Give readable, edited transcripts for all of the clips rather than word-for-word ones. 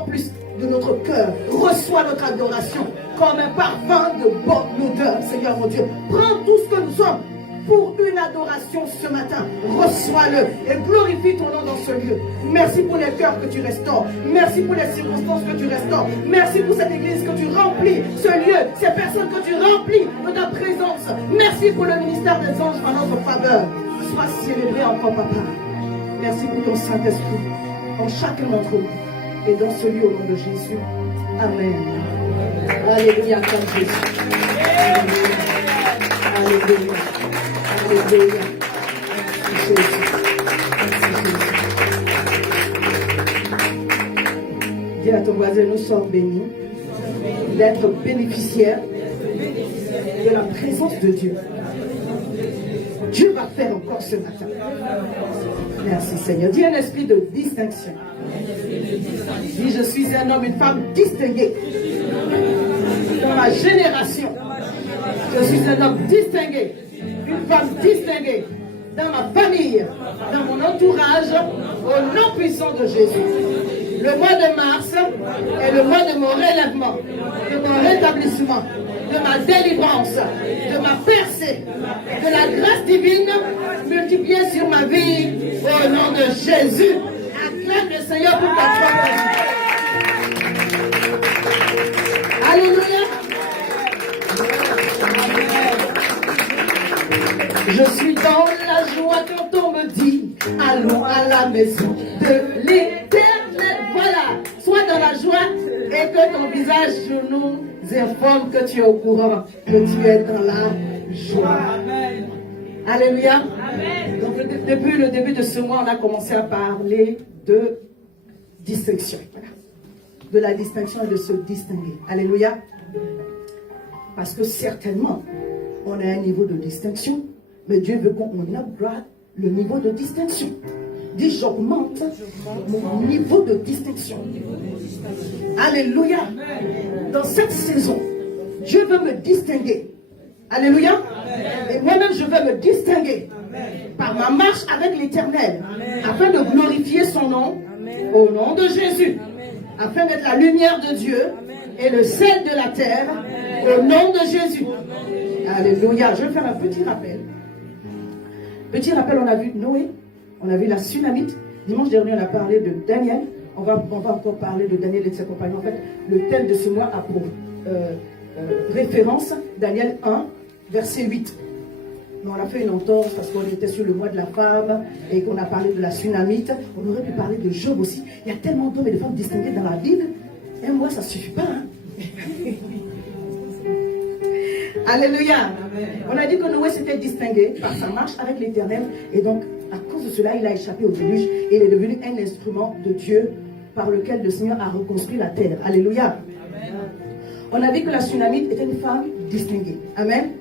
encore plus de notre cœur. Reçois notre adoration comme un parfum de bonne odeur, Seigneur mon Dieu. Prends tout ce que nous sommes pour une adoration ce matin. Reçois-le et glorifie ton nom dans ce lieu. Merci pour les cœurs que tu restaures. Merci pour les circonstances que tu restaures. Merci pour cette église que tu remplis, ce lieu, ces personnes que tu remplis de ta présence. Merci pour le ministère des anges en notre faveur. Sois célébré encore, Papa. Merci pour ton Saint-Esprit en chacun d'entre nous et dans ce lieu au nom de Jésus. Amen. Alléluia, comme Jésus. Alléluia. Alléluia. Merci Jésus. Dis à ton voisin, nous sommes bénis d'être bénéficiaires de la présence de Dieu. Dieu va faire encore ce matin. Merci Seigneur. Dis un esprit de distinction. Dis, je suis un homme, une femme distinguée dans ma génération. Je suis un homme distingué, une femme distinguée dans ma famille, dans mon entourage, au nom puissant de Jésus. Le mois de mars est le mois de mon relèvement, de mon rétablissement, de ma délivrance, de ma percée, de la grâce divine multipliée sur ma vie, au nom de Jésus. Acclame le Seigneur pour ta gloire. Alléluia. Je suis dans la joie quand on me dit allons à la maison de l'Éternel. Voilà, sois dans la joie et que ton visage nous informe que tu es au courant, que tu es dans la joie. Amen. Alléluia. Amen. Donc depuis le début de ce mois, on a commencé à parler de distinction. Voilà. De la distinction et de se distinguer. Alléluia. Parce que certainement, on a un niveau de distinction, mais Dieu veut qu'on upgrade le niveau de distinction. Dis, j'augmente mon niveau de distinction. Alléluia. Dans cette saison, Dieu veut me distinguer. Alléluia. Et moi-même, je veux me distinguer par ma marche avec l'Éternel, afin de glorifier son nom, au nom de Jésus, afin d'être la lumière de Dieu et le sel de la terre, au nom de Jésus. Alléluia. Je vais faire un petit rappel. Petit rappel, on a vu Noé, on a vu la Tsunamite. Dimanche dernier, on a parlé de Daniel. On va encore parler de Daniel et de ses compagnons. En fait, le thème de ce mois a pour référence Daniel 1, verset 8. Mais on a fait une entorse parce qu'on était sur le mois de la femme et qu'on a parlé de la Tsunamite. On aurait pu parler de Job aussi. Il y a tellement d'hommes et de femmes distingués dans la Bible. Un mois, ça ne suffit pas. Hein? Alléluia. Amen. On a dit que Noé s'était distingué par sa marche avec l'Éternel. Et donc, à cause de cela, il a échappé au déluge. Et il est devenu un instrument de Dieu par lequel le Seigneur a reconstruit la terre. Alléluia. Amen. On a dit que la Tsunamite était une femme distinguée. Amen.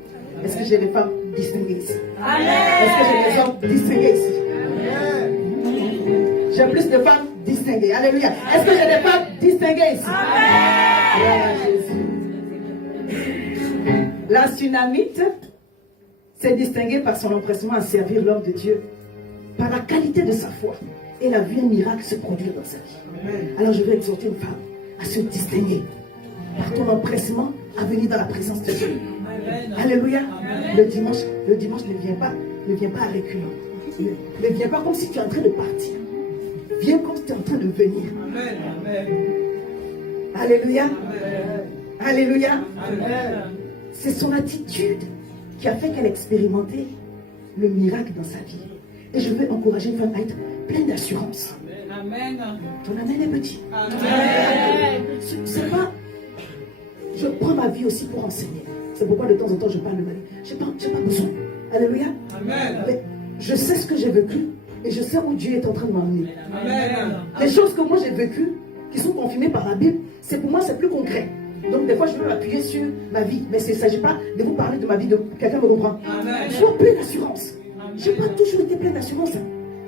Est-ce que j'ai des femmes distinguées ici? Amen. Est-ce que j'ai des hommes distingués ici? Amen. J'ai plus de femmes distinguées. Alléluia. Est-ce que j'ai des femmes distinguées ici? Amen. Jésus. La Tsunamite s'est distinguée par son empressement à servir l'homme de Dieu, par la qualité de sa foi. Et elle a vu un miracle se produire dans sa vie. Amen. Alors je vais exhorter une femme à se distinguer par ton empressement à venir dans la présence de Dieu. Amen. Alléluia. Amen. Le dimanche ne vient pas à reculons. Ne viens pas comme si tu es en train de partir. Viens comme si tu es en train de venir. Amen. Amen. Alléluia. Amen. Alléluia. Amen. C'est son attitude qui a fait qu'elle expérimentait le miracle dans sa vie. Et je veux encourager une femme à être pleine d'assurance. Amen. Ton amen est petit. Amen. C'est pas... Je prends ma vie aussi pour enseigner. C'est pourquoi de temps en temps je parle de ma vie. Je n'ai pas besoin. Alléluia. Amen. Mais je sais ce que j'ai vécu et je sais où Dieu est en train de m'emmener. Amen. Les choses que moi j'ai vécues, qui sont confirmées par la Bible, c'est pour moi c'est plus concret. Donc des fois je veux m'appuyer sur ma vie, mais il ne s'agit pas de vous parler de ma vie, de quelqu'un me comprend. Sois plein d'assurance. Je n'ai pas toujours été plein d'assurance.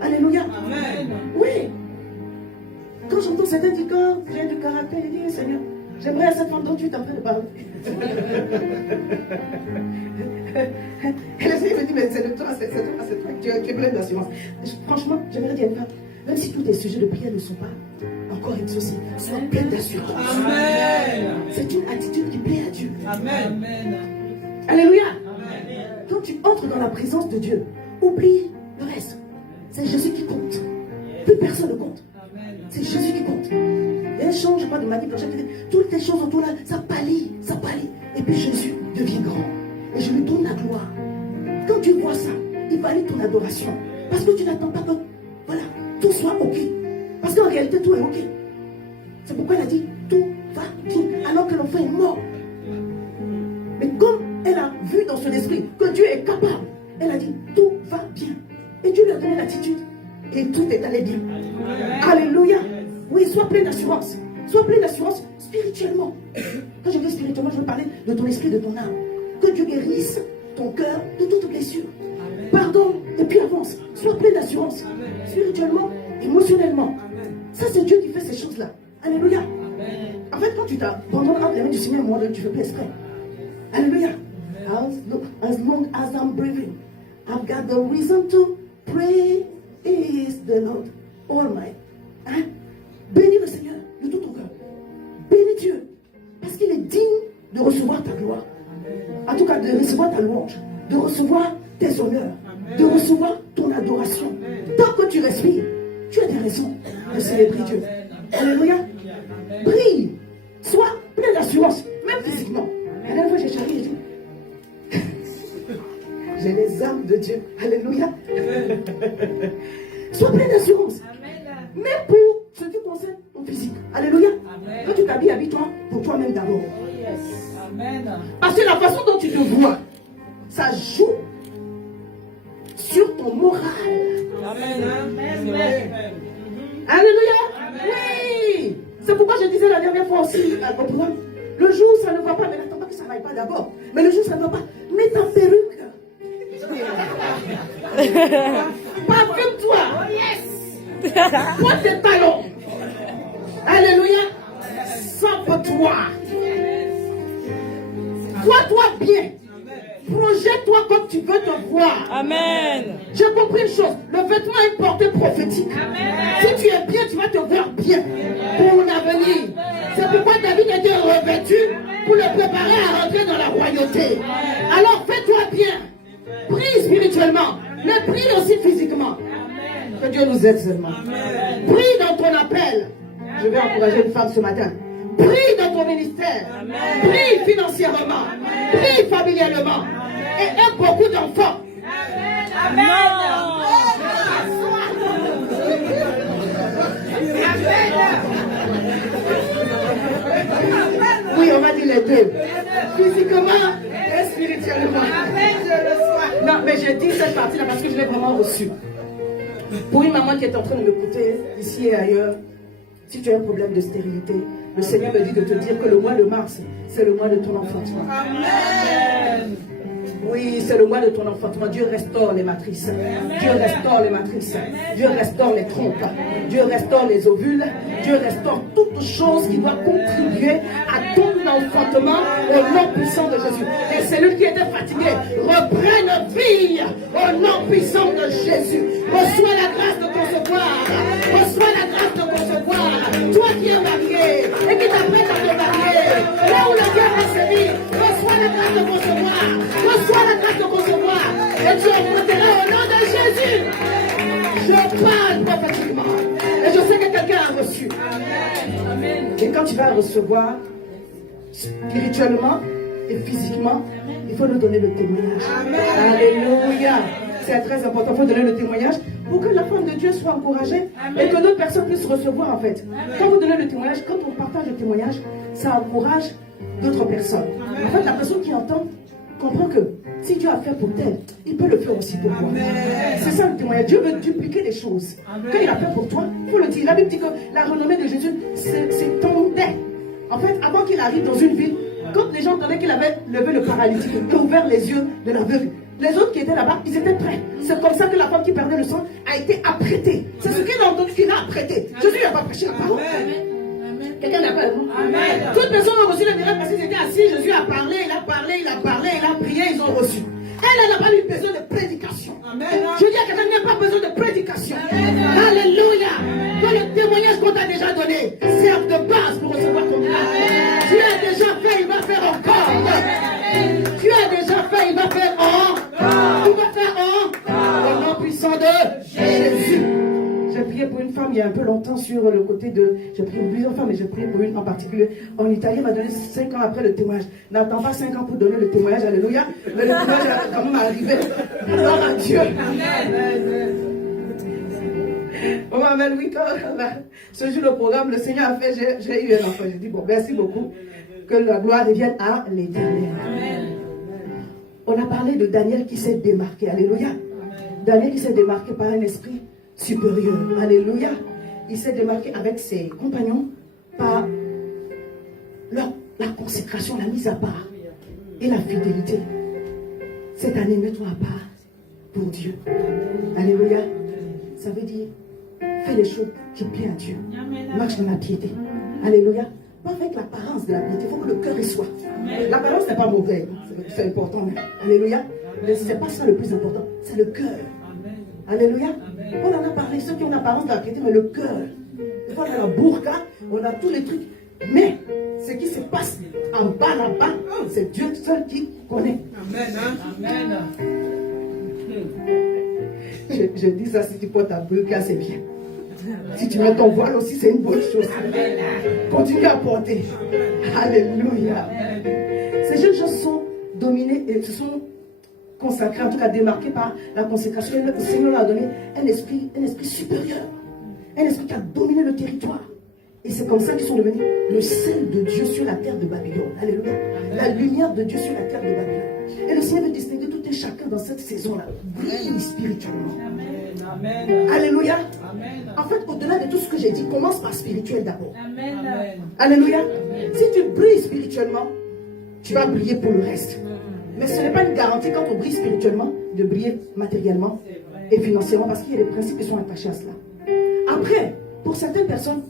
Alléluia. Amen. Oui. Quand j'entends certains dire que j'ai du caractère, je dis Seigneur, j'aimerais cette femme dont tu es en train de parler. Et le Seigneur me dit, mais c'est de toi, c'est toi, tu es plein d'assurance. Franchement, j'aimerais dire à une femme, même si tous tes sujets de prière ne sont pas en encore exaucé. Sois plein d'assurance. Amen. C'est une attitude qui plaît à Dieu. Amen. Alléluia. Amen. Quand tu entres dans la présence de Dieu, oublie le reste. C'est Jésus qui compte. Plus personne ne compte. C'est Jésus qui compte. Il change pas de manipulation. Toutes les choses autour là, ça pâlit, ça pâlit. Et puis Jésus devient grand. Et je lui donne la gloire. Quand tu vois ça, il valide ton adoration. Parce que tu n'attends pas que, voilà, tout soit ok. Parce qu'en réalité, tout est ok. C'est pourquoi elle a dit, tout va bien. Alors que l'enfant est mort. Mais comme elle a vu dans son esprit que Dieu est capable, elle a dit, tout va bien. Et Dieu lui a donné l'attitude. Et tout est allé bien. Alléluia. Oui, sois plein d'assurance. Sois plein d'assurance spirituellement. Quand je dis spirituellement, je veux parler de ton esprit, de ton âme. Que Dieu guérisse ton cœur de toute blessure. Pardon, et puis avance. Sois plein d'assurance. Spirituellement, émotionnellement. Ça, c'est Dieu qui fait ces choses-là. Alléluia. En fait, quand tu t'abandonnes entre les mains du Seigneur, moi, tu ne fais pas exprès. Alléluia. As long as I'm breathing, I've got the reason to praise the Lord Almighty. Hein? Bénis le Seigneur de tout ton cœur. Bénis Dieu. Parce qu'il est digne de recevoir ta gloire. En tout cas, de recevoir ta louange. De recevoir tes honneurs. De recevoir ton adoration. Tant que tu respires, tu as des raisons de célébrer Dieu. Alléluia. Brille. Sois plein d'assurance. Même physiquement. La dernière fois, j'ai charrié et dit j'ai les armes de Dieu. Alléluia. Sois plein d'assurance. Même pour ce qui concerne ton physique. Alléluia. Amen. Quand tu t'habilles, habille-toi pour toi-même d'abord. Oh yes. Amen. Parce que la façon dont tu te vois, ça joue sur ton moral. Amen. Amen. Alléluia. Amen. Oui. C'est pourquoi je disais la dernière fois aussi au programme, le jour où ça ne va pas, mais n'attends pas que ça n'aille pas d'abord. Mais le jour où ça ne va pas, mets ta perruque. Parfume-toi. Oh yes. Porte tes talons. Alléluia. Sample-toi. Vois-toi bien. Projette-toi comme tu veux te voir. Amen. J'ai compris une chose. Le vêtement est une portée prophétique. Amen. Si tu es bien, tu vas te voir bien pour l'avenir. C'est pourquoi David était revêtu pour le préparer à rentrer dans la royauté. Alors fais-toi bien. Prie spirituellement, mais prie aussi physiquement. Que Dieu nous aide seulement. Amen. Prie dans ton appel. Je vais encourager une femme ce matin. Prie dans ton ministère. Amen. Prie financièrement. Amen. Prie familialement. Amen. Et aide beaucoup d'enfants. Amen. Oui, on va dire les deux. Physiquement et spirituellement. Non, mais j'ai dit cette partie-là parce que je l'ai vraiment reçue. Pour une maman qui est en train de m'écouter, ici et ailleurs, si tu as un problème de stérilité, le Seigneur me dit de te dire que le mois de mars, c'est le mois de ton enfantement. Amen. Oui, c'est le mois de ton enfantement. Dieu restaure les matrices. Dieu restaure les matrices. Dieu restaure les trompes. Dieu restaure les ovules. Dieu restaure toutes choses qui doivent contribuer à ton enfantement au nom puissant de Jésus. Les cellules qui étaient fatiguées reprennent vie au nom puissant de Jésus. Reçois la grâce de concevoir. Reçois la grâce de concevoir. Toi qui es marié et qui t'apprêtes à te marier, là où le cœur est sévi, reçois la grâce de concevoir. Reçois la grâce de concevoir. Et tu enfanteras au nom de Jésus. Je parle prophétiquement. Et je sais que quelqu'un a reçu. Amen. Et quand tu vas recevoir spirituellement et physiquement, il faut nous donner le témoignage. Amen. Alléluia. C'est très important. Il faut donner le témoignage pour que la femme de Dieu soit encouragée. Amen. Et que d'autres personnes puissent recevoir en fait. Amen. Quand vous donnez le témoignage, quand on partage le témoignage, ça encourage d'autres personnes. Amen. En fait, la personne qui entend comprend que si Dieu a fait pour tel, il peut le faire aussi pour moi. C'est ça le témoignage. Dieu veut dupliquer les choses. Amen. Quand il a fait pour toi, il faut le dire. La Bible dit que la renommée de Jésus s'étendait. En fait, avant qu'il arrive dans une ville, quand les gens entendaient qu'il avait levé le paralytique et ouvert les yeux de l'aveugle, les autres qui étaient là-bas, ils étaient prêts. C'est comme ça que la femme qui perdait le sang a été apprêtée. C'est ce qu'il a entendu qu'il a apprêté. Jésus n'a pas prêché la parole. Quelqu'un n'a pas le mot. Amen. Toutes les personnes ont reçu le miracle parce qu'ils étaient assis. Jésus a parlé, il a parlé, il a parlé, il a prié, ils ont reçu. Elle n'a pas eu besoin de prédication. Amen. Je dis à quelqu'un, il n'y a pas besoin de prédication. Amen. Alléluia. Toi le témoignage qu'on t'a déjà donné serve de base pour recevoir ton miracle. Tu as déjà fait, il va faire encore. Tu as déjà fait, il va faire encore. Il va faire encore. Au nom puissant de Jésus. J'ai prié pour une femme il y a un peu longtemps sur le côté de... J'ai prié pour plusieurs femmes, mais j'ai prié pour une en particulier. En Italie, elle m'a donné 5 ans après le témoignage. N'attends pas 5 ans pour donner le témoignage, alléluia. Mais le témoignage est quand même arrivé. Gloire à Dieu. On m'appelle oui, quand ce jour le programme, le Seigneur a fait, j'ai eu un enfant. J'ai dit, bon, merci beaucoup. Que la gloire revienne à l'Éternel. On a parlé de Daniel qui s'est démarqué, alléluia. Daniel qui s'est démarqué par un esprit supérieur. Alléluia. Il s'est démarqué avec ses compagnons par la consécration, la mise à part et la fidélité. Cette année, mets-toi à part pour Dieu. Alléluia. Ça veut dire, fais les choses qui plaisent à Dieu. Marche dans la piété. Alléluia. Pas avec l'apparence de la piété. Il faut que le cœur y soit. L'apparence n'est pas mauvais. C'est important. Alléluia. Mais ce n'est pas ça le plus important. C'est le cœur. Alléluia. On en a parlé, ceux qui ont l'apparence de la piété, mais le cœur. Des fois, on a la burqa, on a tous les trucs. Mais ce qui se passe en bas là-bas, c'est Dieu seul qui connaît. Amen. Je dis ça, si tu portes ta burqa, c'est bien. Si tu mets ton voile aussi, c'est une bonne chose. Continue à porter. Alléluia. Ces jeunes gens sont dominés et se sont consacrés, en tout cas démarqués par la consécration. Le Seigneur leur a donné un esprit supérieur. Un esprit qui a dominé le territoire. Et c'est comme ça qu'ils sont devenus le sel de Dieu sur la terre de Babylone. Alléluia. La lumière de Dieu sur la terre de Babylone. Et le Seigneur veut distinguer tout et chacun dans cette saison-là. Brille spirituellement. Amen. Alléluia. Amen. En fait, au-delà de tout ce que j'ai dit, commence par spirituel d'abord. Amen. Alléluia. Amen. Si tu brilles spirituellement, tu vas briller pour le reste. Mais ce n'est pas une garantie quand on brille spirituellement de briller matériellement et financièrement, parce qu'il y a des principes qui sont attachés à cela. Après, pour certaines personnes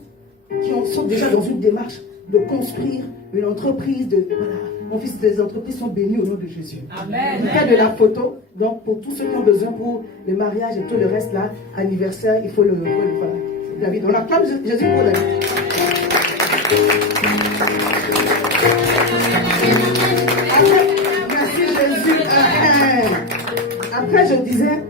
qui sont déjà dans une démarche de construire une entreprise, voilà, mon fils, des entreprises sont bénies au nom de Jésus. Amen. Il y a de la photo, donc pour tous ceux qui ont besoin pour le mariage et tout le reste là, anniversaire, il faut le voilà. David, on acclame Jésus pour la vie. Merci Jésus. Après, je disais,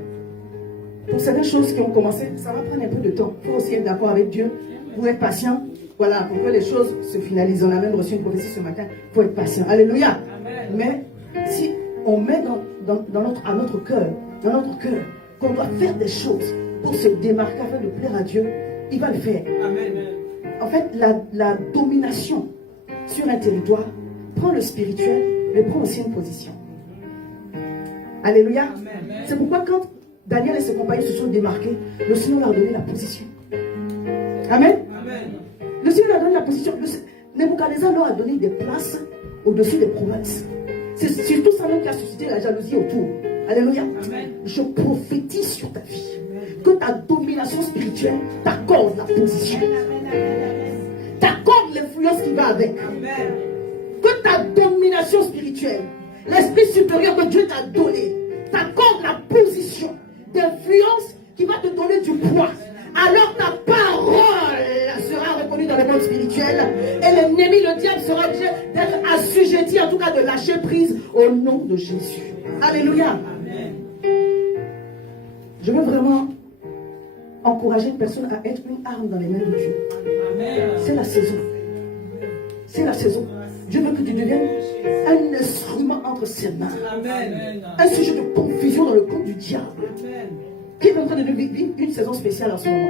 pour certaines choses qui ont commencé, ça va prendre un peu de temps. Il faut aussi être d'accord avec Dieu, pour être patient. Voilà, pour que les choses se finalisent. On a même reçu une prophétie ce matin. Il faut être patient. Alléluia. Amen. Mais si on met à notre cœur, dans notre cœur, qu'on doit faire des choses pour se démarquer afin de plaire à Dieu, il va le faire. Amen. En fait, la domination sur un territoire prend le spirituel, mais prend aussi une position. Alléluia. Amen. C'est pourquoi quand Daniel et ses compagnons se sont démarqués, le Seigneur leur a donné la position. Amen. Amen. Le Seigneur leur a donné la position. Nebuchadnezzar leur a donné des places au-dessus des provinces. C'est surtout ça même qui a suscité la jalousie autour. Alléluia. Amen. Je prophétise sur ta vie. Amen. Que ta domination spirituelle t'accorde la position. T'accorde l'influence qui va avec. Amen. Que ta domination spirituelle, l'esprit supérieur que Dieu t'a donné, t'accorde la position d'influence qui va te donner du poids. Alors ta parole sera reconnue dans le monde spirituel et l'ennemi, le diable, sera obligé d'être assujetti, en tout cas de lâcher prise au nom de Jésus. Alléluia. Amen. Je veux vraiment encourager une personne à être une arme dans les mains de Dieu. Amen. C'est la saison. C'est la saison. Dieu veut que tu deviennes un instrument entre ses mains. Amen. Un sujet de confusion dans le compte du diable. Amen. Qui est en train de vivre une saison spéciale en ce moment?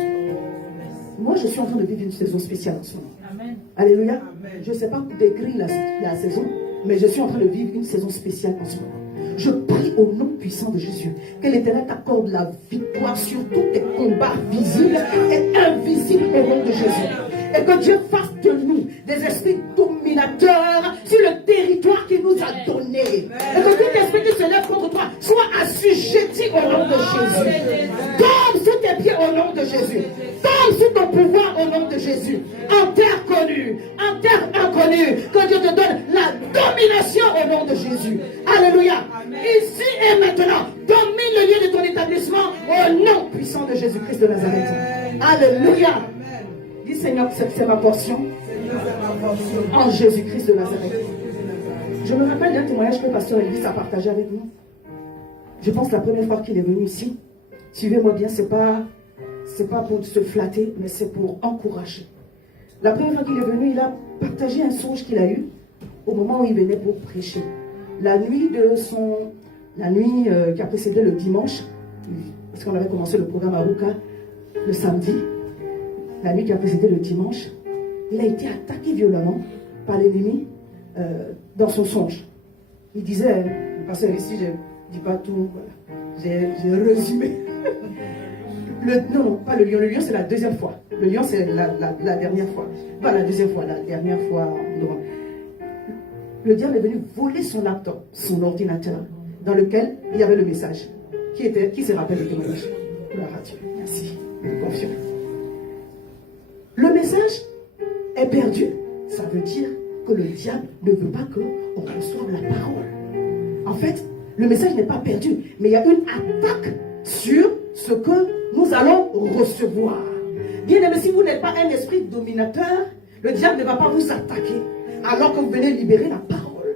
Moi, je suis en train de vivre une saison spéciale en ce moment. Amen. Alléluia. Amen. Je ne sais pas décrire la saison, mais je suis en train de vivre une saison spéciale en ce moment. Je prie au nom puissant de Jésus que l'Éternel t'accorde la victoire sur tous tes combats visibles et invisibles au nom de Jésus. Et que Dieu fasse de nous des esprits dominateurs sur le territoire qu'il nous a donné. Et que tout esprit qui se lève contre toi soit assujetti au nom de Jésus. Tombe sous tes pieds au nom de Jésus. Tombe sous ton pouvoir au nom de Jésus. En terre connue, en terre inconnue, que Dieu te donne la domination au nom de Jésus. Alléluia. Ici et maintenant, domine le lieu de ton établissement au nom puissant de Jésus-Christ de Nazareth. Alléluia. Dis Seigneur, c'est ma portion. Seigneur, c'est ma portion. En Jésus-Christ de Nazareth. Je me rappelle d'un témoignage que le pasteur Elvis a partagé avec nous. Je pense la première fois qu'il est venu ici. Suivez-moi bien, c'est pas pour se flatter, mais c'est pour encourager. La première fois qu'il est venu, il a partagé un songe qu'il a eu au moment où il venait pour prêcher. La nuit qui a précédé le dimanche, parce qu'on avait commencé le programme à Ruka le samedi, la nuit qui a précédé le dimanche, il a été attaqué violemment par l'ennemi dans son songe. Il disait, parce que ici je ne dis pas tout, voilà. J'ai résumé. Non, pas le lion c'est la deuxième fois. Le lion c'est la dernière fois. Pas la deuxième fois, la dernière fois. Non. Le diable est venu voler son laptop, son ordinateur, dans lequel il y avait le message. Qui se rappelle le témoignage? Gloire à Dieu. Merci. Confiance. Le message est perdu. Ça veut dire que le diable ne veut pas qu'on reçoive la parole. En fait, le message n'est pas perdu, mais il y a une attaque sur ce que nous allons recevoir. Bien aimé, si vous n'êtes pas un esprit dominateur, le diable ne va pas vous attaquer alors que vous venez libérer la parole.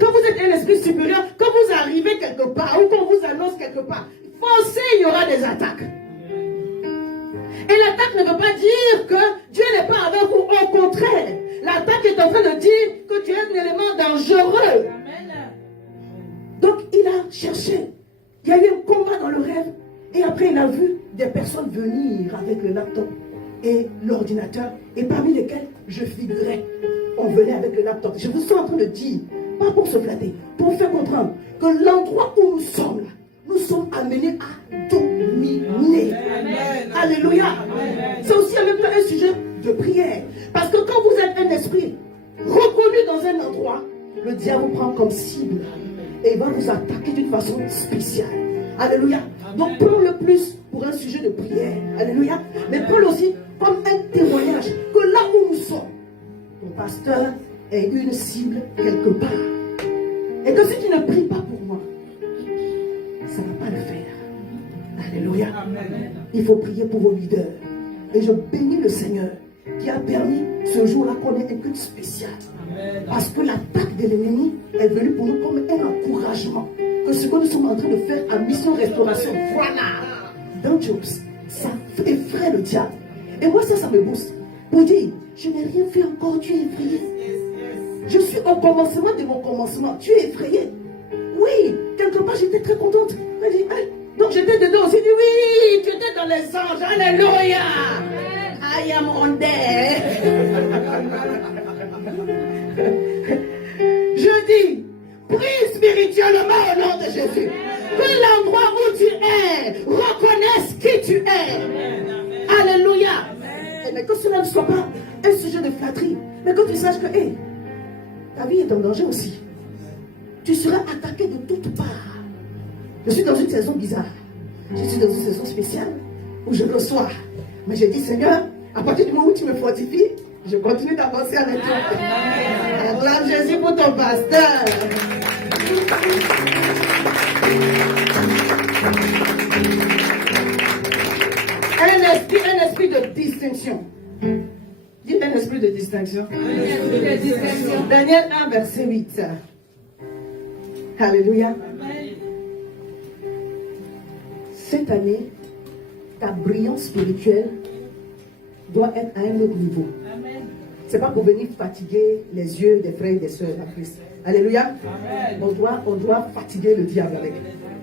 Quand vous êtes un esprit supérieur, quand vous arrivez quelque part ou qu'on vous annonce quelque part, forcément il y aura des attaques. Et l'attaque ne veut pas dire que Dieu n'est pas avec vous. Au contraire, l'attaque est en train de dire que tu es un élément dangereux. Donc il a cherché. Il y a eu un combat dans le rêve. Et après il a vu des personnes venir avec le laptop et l'ordinateur. Et parmi lesquels je figurais. On venait avec le laptop. Je vous suis en train de dire, pas pour se flatter, pour faire comprendre que l'endroit où nous sommes là, nous sommes amenés à dominer. Amen. Alléluia. C'est aussi en même temps un sujet de prière. Parce que quand vous êtes un esprit reconnu dans un endroit, le diable vous prend comme cible. Et il va vous attaquer d'une façon spéciale. Alléluia. Donc prends-le plus pour un sujet de prière. Alléluia. Mais prends-le aussi comme un témoignage que là où nous sommes, ton pasteur est une cible quelque part. Et que si tu ne pries pas pour moi, ça ne va pas le faire. Alléluia. Amen. Il faut prier pour vos leaders. Et je bénis le Seigneur qui a permis ce jour-là qu'on ait un culte spécial. Amen. Parce que l'attaque de l'ennemi est venue pour nous comme un encouragement. Que ce que nous sommes en train de faire à Mission Restauration, voilà, dans Jobs, ça effraie le diable. Et moi, ça me booste. Pour dire, je n'ai rien fait encore, tu es effrayé. Je suis au commencement de mon commencement, tu es effrayé. Oui, quelque part, j'étais très contente. Elle dit, donc j'étais dedans aussi. Dit, oui, tu étais dans les anges. Alléluia. I am on there. Je dis, prie spirituellement au nom de Jésus. Que l'endroit où tu es reconnaisse qui tu es. Alléluia. Mais que cela ne soit pas un sujet de flatterie. Mais que tu saches que ta vie est en danger aussi. Tu seras attaqué de toutes parts. Je suis dans une saison bizarre. Je suis dans une saison spéciale où je reçois. Mais j'ai dit, Seigneur, à partir du moment où tu me fortifies, je continue d'avancer avec toi. Acclame Jésus pour ton pasteur. Un esprit de distinction. Dis un esprit de distinction. Daniel 1, verset 8. Alléluia. Cette année, ta brillance spirituelle doit être à un autre niveau. Ce n'est pas pour venir fatiguer les yeux des frères et des sœurs en Christ. Alléluia. On doit fatiguer le diable avec.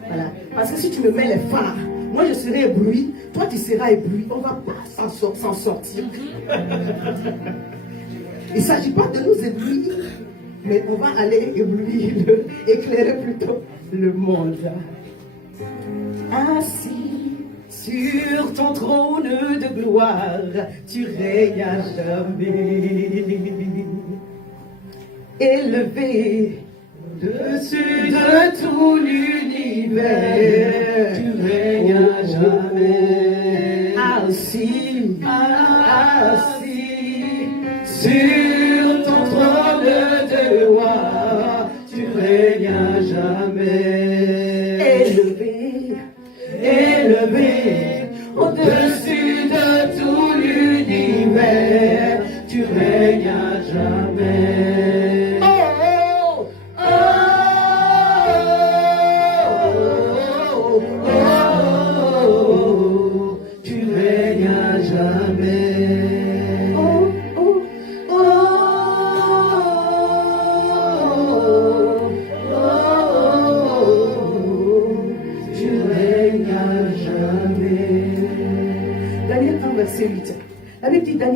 Voilà. Parce que si tu me mets les phares, moi je serai ébloui, toi tu seras ébloui. On ne va pas s'en sortir. Il ne s'agit pas de nous éblouir, mais on va aller éblouir, éclairer plutôt le monde. Assis sur ton trône de gloire, tu règnes à jamais. Élevé dessus de tout l'univers, tu règnes à jamais. Assis sur ton trône de gloire, tu règnes à jamais. Élevé au-dessus de tout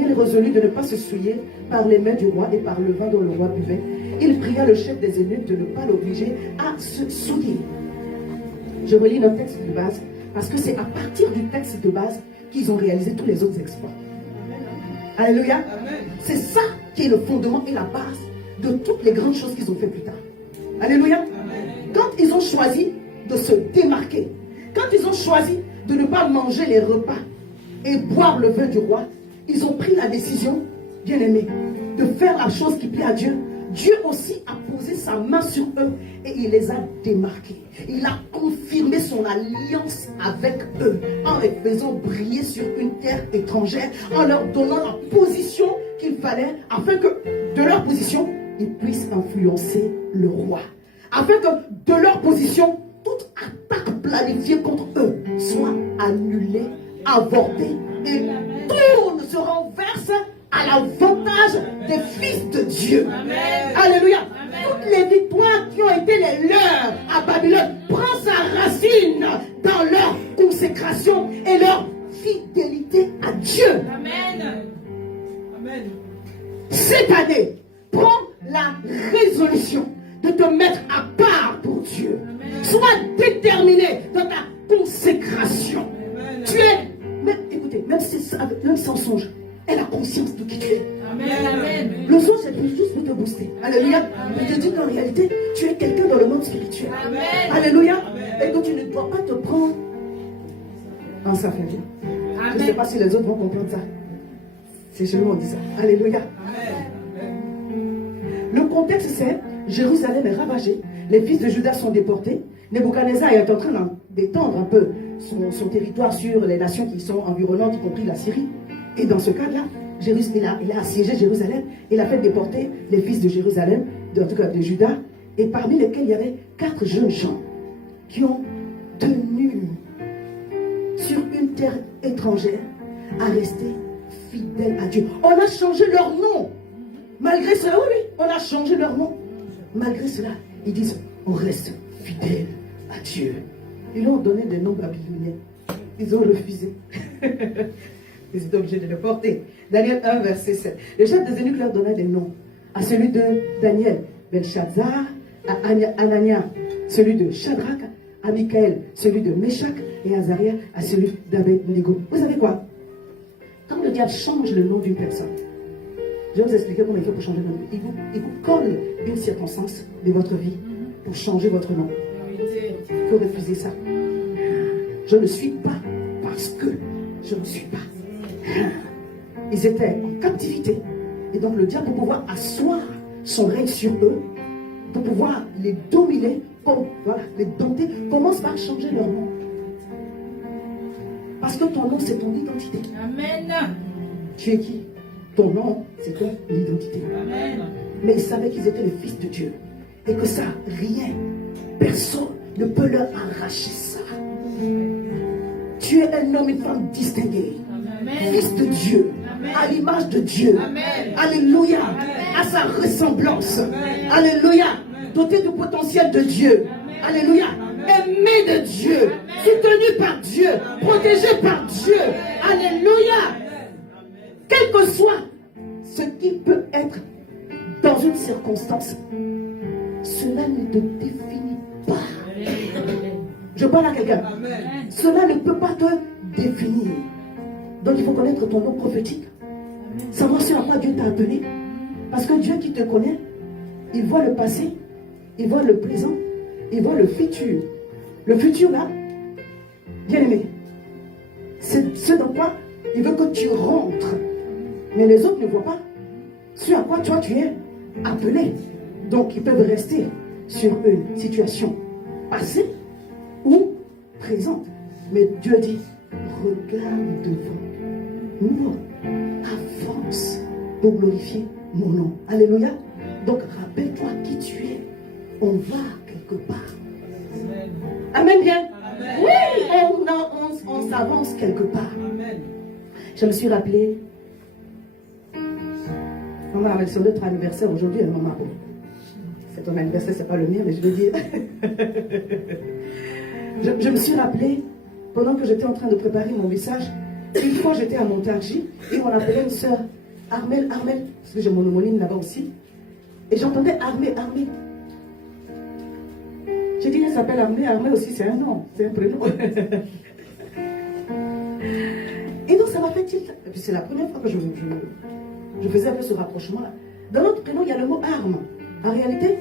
il résolut de ne pas se souiller par les mains du roi et par le vin dont le roi buvait. Il pria le chef des eunuques de ne pas l'obliger à se souiller. Je relis notre texte de base parce que c'est à partir du texte de base qu'ils ont réalisé tous les autres exploits. Alléluia. C'est ça qui est le fondement et la base de toutes les grandes choses qu'ils ont fait plus tard. Alléluia. Quand ils ont choisi de se démarquer, quand ils ont choisi de ne pas manger les repas et boire le vin du roi, ils ont pris la décision, bien aimé, de faire la chose qui plaît à Dieu. Dieu aussi a posé sa main sur eux et il les a démarqués. Il a confirmé son alliance avec eux en les faisant briller sur une terre étrangère, en leur donnant la position qu'il fallait afin que de leur position, ils puissent influencer le roi. Afin que de leur position, toute attaque planifiée contre eux soit annulée, avortée et tout se renverse à l'avantage des fils de Dieu. Amen. Alléluia. Amen. Toutes les victoires qui ont été les leurs à Babylone prennent sa racine dans leur consécration et leur fidélité à Dieu. Amen. Amen. Cette année, prends la résolution de te mettre à part pour Dieu. Amen. Sois déterminé dans ta consécration. Amen. Tu es, même, écoutez, même sans songe, elle a conscience de qui tu es. Amen. Amen. Le songe, c'est juste pour te booster. Alléluia. Mais je dis qu'en réalité, tu es quelqu'un dans le monde spirituel. Amen. Alléluia. Amen. Et que tu ne dois pas te prendre en sa famille. Je ne sais pas si les autres vont comprendre ça. C'est chez nous on dit ça. Alléluia. Amen. Le contexte, c'est Jérusalem est ravagée. Les fils de Juda sont déportés. Nebuchadnezzar est en train d'étendre un peu son territoire sur les nations qui sont environnantes, y compris la Syrie. Et dans ce cas-là, il a assiégé Jérusalem. Il a fait déporter les fils de Jérusalem, en tout cas de Juda, et parmi lesquels il y avait 4 jeunes gens qui ont tenu sur une terre étrangère à rester fidèles à Dieu. On a changé leur nom. Malgré cela, oui, on a changé leur nom. Malgré cela, ils disent, on reste fidèles à Dieu. Ils leur ont donné des noms babyloniens. Ils ont refusé. Ils étaient obligés de le porter. Daniel 1, verset 7. Le chef des eunuques leur donna des noms. À celui de Daniel, Belshazzar, à Anania, celui de Shadrach, à Michaël, celui de Meshach, et à Azaria, à celui d'Abednego. Vous savez quoi? Quand le diable change le nom d'une personne, je vais vous expliquer comment il fait pour changer le nom. Il vous colle une circonstance de votre vie pour changer votre nom. Il faut refuser ça. Je ne suis pas parce que je ne suis pas. Ils étaient en captivité. Et donc le diable, pour pouvoir asseoir son règne sur eux, pour pouvoir les dominer, voilà, les dompter, commence par changer leur nom. Parce que ton nom, c'est ton identité. Amen. Tu es qui? Ton nom, c'est ton identité. Amen. Mais ils savaient qu'ils étaient les fils de Dieu. Et que ça, rien, personne ne peut leur arracher ça. Tu es un homme et une femme distingués. Amen. Fils de Dieu. Amen. À l'image de Dieu. Amen. Alléluia. Amen. À sa ressemblance. Amen. Alléluia. Amen. Doté du potentiel de Dieu. Amen. Alléluia. Amen. Aimé de Dieu. Amen. Soutenu par Dieu. Amen. Protégé par Dieu. Amen. Alléluia. Quel que soit ce qui peut être dans une circonstance, cela ne te définit pas. Je parle à quelqu'un. Cela ne peut pas te définir. Donc il faut connaître ton nom prophétique. Savoir sur quoi Dieu t'a appelé. Parce que Dieu qui te connaît, il voit le passé, il voit le présent, il voit le futur. Le futur là, bien aimé, c'est ce dans quoi il veut que tu rentres. Mais les autres ne voient pas ce à quoi toi tu es appelé. Donc ils peuvent rester sur une situation passée ou présente. Mais Dieu dit, regarde devant, moi, avance pour glorifier mon nom. Alléluia. Donc rappelle-toi qui tu es. On va quelque part. Amen. Amen bien. Amen. Oui, on s'avance quelque part. Amen. Je me suis rappelé, maman avec son autre anniversaire aujourd'hui, maman, bon, c'est ton anniversaire, c'est pas le mien, mais je veux dire. je me suis rappelé, pendant que j'étais en train de préparer mon message, une fois j'étais à Montargis et on appelait une sœur Armel, parce que j'ai mon homonyme là-bas aussi. Et j'entendais Armé. J'ai dit, elle s'appelle Armé aussi, c'est un nom, c'est un prénom. Et donc ça m'a fait tilt. Et puis c'est la première fois que je faisais un peu ce rapprochement-là. Dans notre prénom, il y a le mot arme. En réalité,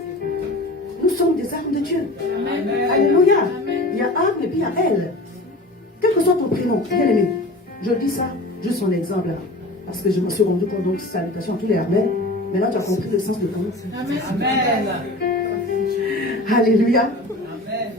nous sommes des armes de Dieu. Amen. Alléluia. Amen. Il y a arme et puis il y a elle. Quel que soit ton prénom, bien aimé. Je dis ça, juste son exemple là. Parce que je me suis rendu compte, donc salutations à tous les armées. Maintenant tu as compris le sens de ton nom. Amen. Alléluia. Amen.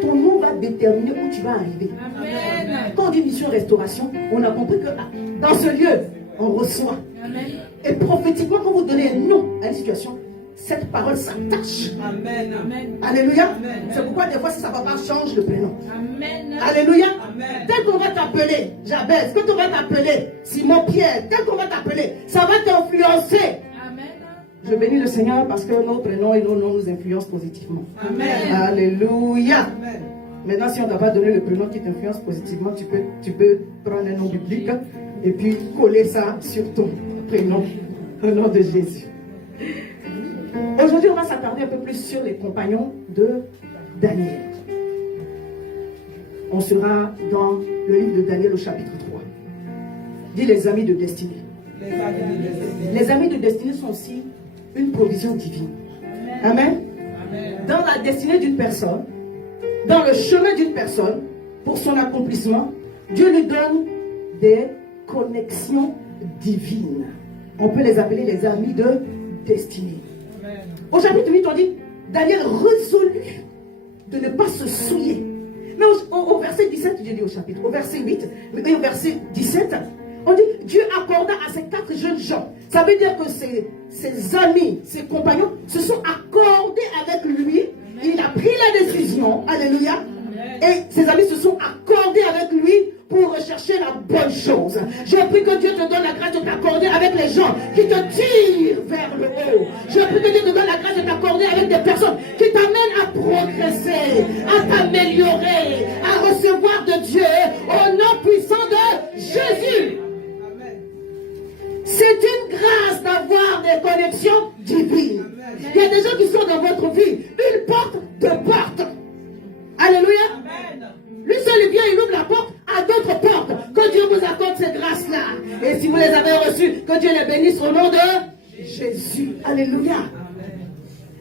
Ton nom va déterminer où tu vas arriver. Amen. Quand on dit mission restauration, on a compris que dans ce lieu, on reçoit. Amen. Et prophétiquement, quand vous donnez un nom à une situation, cette parole s'attache. Amen. Amen. Alléluia. C'est pourquoi des fois, si ça ne va pas, change le prénom. Amen. Alléluia. Amen. Tel qu'on va t'appeler Jabez, quand on va t'appeler Simon-Pierre, tel qu'on va t'appeler, ça va t'influencer. Amen. Je bénis le Seigneur parce que nos prénoms et nos noms nous influencent positivement. Amen. Alléluia. Amen. Maintenant, si on ne t'a pas donné le prénom qui t'influence positivement, tu peux prendre un nom biblique et puis coller ça sur ton prénom au nom de Jésus. Aujourd'hui, on va s'attarder un peu plus sur les compagnons de Daniel. On sera dans le livre de Daniel au chapitre 3. Dit les amis de destinée. Les amis de destinée sont aussi une provision divine. Amen. Amen. Dans la destinée d'une personne, dans le chemin d'une personne, pour son accomplissement, Dieu lui donne des connexions divines. On peut les appeler les amis de destinée. Au chapitre 8, on dit, Daniel résolut de ne pas se souiller. Mais au verset 17, j'ai dit au chapitre, au verset 8, et au verset 17, on dit, Dieu accorda à ces 4 jeunes gens. Ça veut dire que ses amis, ses compagnons se sont accordés avec lui. Il a pris la décision, alléluia, et ses amis se sont accordés avec lui pour rechercher la bonne chose. Je prie que Dieu te donne la grâce de t'accorder avec les gens qui te tirent vers le haut. Je prie que Dieu te donne la grâce de t'accorder avec des personnes qui t'amènent à progresser, à t'améliorer, à recevoir de Dieu au nom puissant de Jésus. C'est une grâce d'avoir des connexions divines. Il y a des gens qui sont dans votre vie, une porte, 2 portes. Alléluia. Amen. Lui seul il vient, il ouvre la porte à d'autres portes. Que Dieu vous accorde cette grâce-là. Et si vous les avez reçues, que Dieu les bénisse au nom de Jésus. Alléluia. Amen.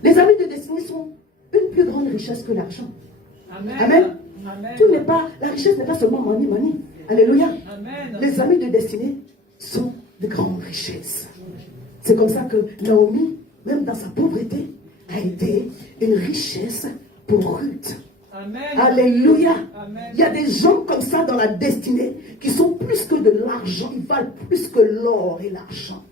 Les amis de destinée sont une plus grande richesse que l'argent. Amen. Amen. Amen. Tout n'est pas, la richesse n'est pas seulement money. Alléluia. Amen. Les amis de destinée sont de grandes richesses. C'est comme ça que Naomi, même dans sa pauvreté, a été une richesse pour Ruth. Amen. Alléluia. Amen. Il y a des gens comme ça dans la destinée qui sont plus que de l'argent, ils valent plus que l'or et l'argent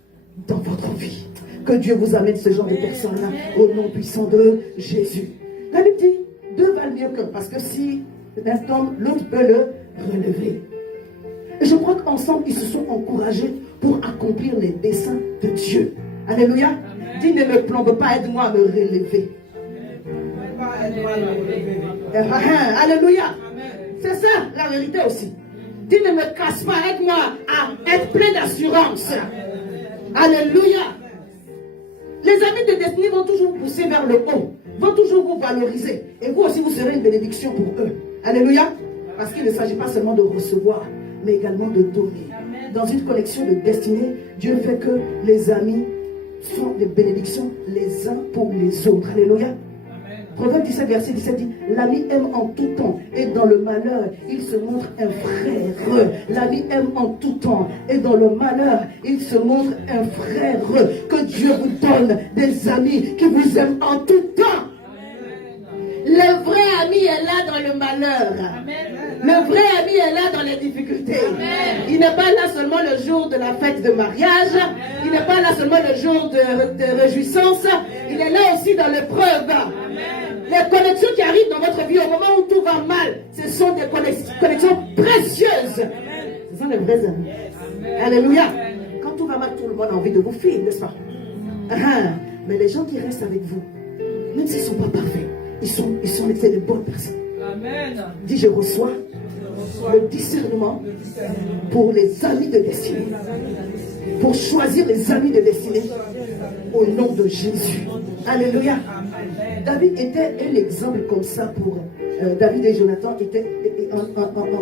dans votre vie. Que Dieu vous amène ce genre de personnes-là au nom puissant de Jésus. La Bible dit, 2 valent mieux qu'un, parce que si l'un tombe, l'autre peut le relever. Et je crois qu'ensemble, ils se sont encouragés pour accomplir les desseins de Dieu. Alléluia. Amen. Dis, ne me plombe pas, aide-moi à me relever. Alléluia. C'est ça la vérité aussi. Dis, ne me casse pas, aide-moi à être plein d'assurance. Alléluia. Les amis de destinée vont toujours vous pousser vers le haut, vont toujours vous valoriser. Et vous aussi, vous serez une bénédiction pour eux. Alléluia. Parce qu'il ne s'agit pas seulement de recevoir, mais également de donner. Dans une connexion de destinée, Dieu fait que les amis sont des bénédictions les uns pour les autres. Alléluia. Proverbe 17, verset 17 dit, l'ami aime en tout temps et dans le malheur, il se montre un frère. L'ami aime en tout temps et dans le malheur, il se montre un frère. Que Dieu vous donne des amis qui vous aiment en tout temps. Le vrai ami est là dans le malheur. Amen. Le vrai ami est là dans les difficultés. Amen. Il n'est pas là seulement le jour de la fête de mariage. Amen. Il n'est pas là seulement le jour de réjouissance. Amen. Il est là aussi dans l'épreuve. Les connexions qui arrivent dans votre vie au moment où tout va mal, ce sont des connexions précieuses. Amen. Ce sont les vrais amis. Amen. Alléluia. Amen. Quand tout va mal, tout le monde a envie de vous fuir, n'est-ce pas? Mais les gens qui restent avec vous, même s'ils ne sont pas parfaits, ils sont des bonnes personnes. Amen. Dis, je reçois le discernement pour les amis de destinée. pour choisir les amis de destinée au nom de Jésus. Alléluia. David était un exemple comme ça pour David et Jonathan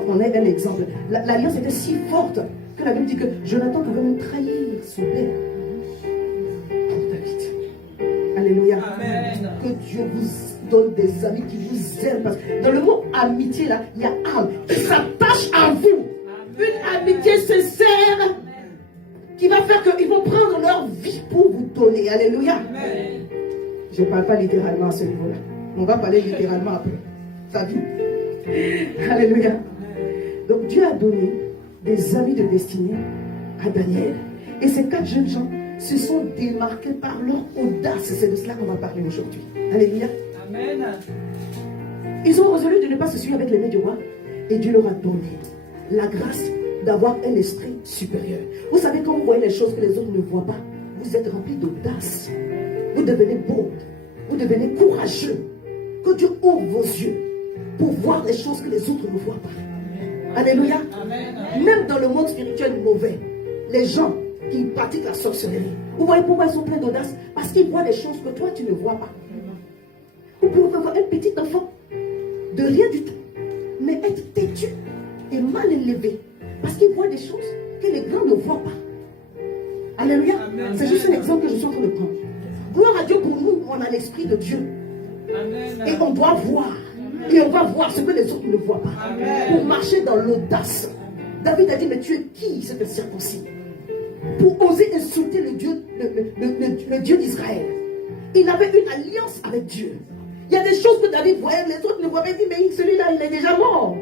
on est un exemple. L'alliance était si forte que la Bible dit que Jonathan pouvait même trahir son père pour David. Alléluia. Amen. Que Dieu vous donne des amis qui vous aiment. Parce que dans le mot amitié, là, il y a âme qui s'attache à vous. Une amitié sincère qui va faire qu'ils vont prendre leur vie pour vous donner. Alléluia. Amen. Je ne parle pas littéralement à ce niveau-là. On va parler littéralement après. Ta vie. Alléluia. Donc Dieu a donné des amis de destinée à Daniel. Et ces 4 jeunes gens se sont démarqués par leur audace. C'est de cela qu'on va parler aujourd'hui. Alléluia. Amen. Ils ont résolu de ne pas se suivre avec les mains du roi. Et Dieu leur a donné la grâce d'avoir un esprit supérieur. Vous savez, quand vous voyez les choses que les autres ne voient pas, vous êtes remplis d'audace. Vous devenez beau. Vous devenez courageux. Que Dieu ouvre vos yeux pour voir les choses que les autres ne voient pas. Alléluia. Amen. Même dans le monde spirituel mauvais, les gens qui pratiquent la sorcellerie, vous voyez pourquoi ils sont pleins d'audace? Parce qu'ils voient des choses que toi tu ne vois pas. Vous pouvez voir un petit enfant de rien du tout, mais être têtu et mal élevé parce qu'il voit des choses que les grands ne voient pas. Alléluia. C'est juste un exemple que je suis en train de prendre. Gloire à Dieu pour nous, on a l'esprit de Dieu. Amen. Et on doit voir. Et on va voir ce que les autres ne voient pas. Amen. Pour marcher dans l'audace. David a dit, mais tu es qui cette circoncis? Pour oser insulter le Dieu d'Israël. Il avait une alliance avec Dieu. Il y a des choses que David voyait, les autres ne voyaient pas. Il dit, mais celui-là, il est déjà mort.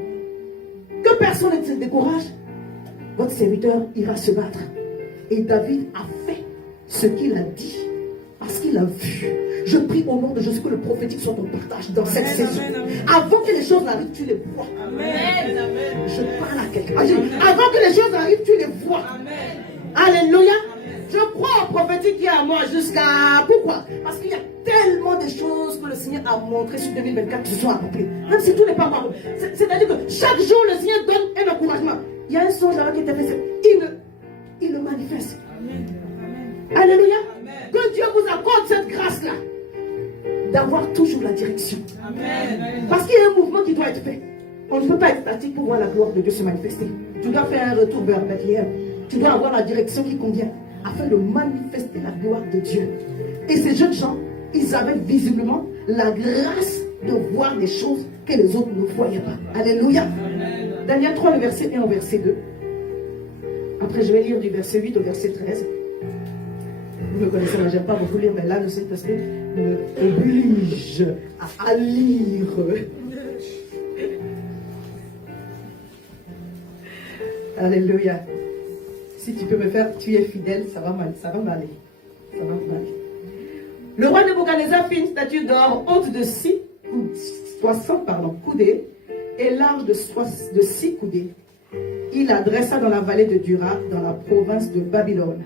Que personne ne se décourage. Votre serviteur ira se battre. Et David a fait ce qu'il a dit. Parce qu'il a vu. Je prie au nom de Jésus que le prophétique soit ton partage dans cette saison. Avant que les choses n'arrivent, tu les vois. Amen. Je parle à quelqu'un. Avant que les choses arrivent, tu les vois. Amen. Alléluia. Je crois au prophétique qui est à moi jusqu'à... Pourquoi? Parce qu'il y a tellement de choses que le Seigneur a montrées sur 2024 qui se sont accomplies. Même si tout n'est pas encore. C'est-à-dire que chaque jour, le Seigneur donne un encouragement. Il y a un songe là qui était fait. Il le manifeste. Amen. Alléluia. Amen. Que Dieu vous accorde cette grâce-là. D'avoir toujours la direction. Amen. Parce qu'il y a un mouvement qui doit être fait. On ne peut pas être statique pour voir la gloire de Dieu se manifester. Tu dois faire un retour vers Bethléem. Tu dois avoir la direction qui convient afin de manifester la gloire de Dieu. Et ces jeunes gens, ils avaient visiblement la grâce de voir des choses que les autres ne voyaient pas. Alléluia. Amen. Daniel 3, le verset 1 au verset 2. Après, je vais lire du verset 8 au verset 13. Vous me connaissez, moi, j'aime pas beaucoup lire, mais là, le Saint-Esprit m'oblige à lire. Alléluia. Si tu peux me faire, tu es fidèle, ça va mal, ça va m'aller. Ça va m'aller. Le roi Nebuchadnezzar fit une statue d'or haute de 60 coudées et large de 6 coudées. Il la dressa dans la vallée de Dura, dans la province de Babylone.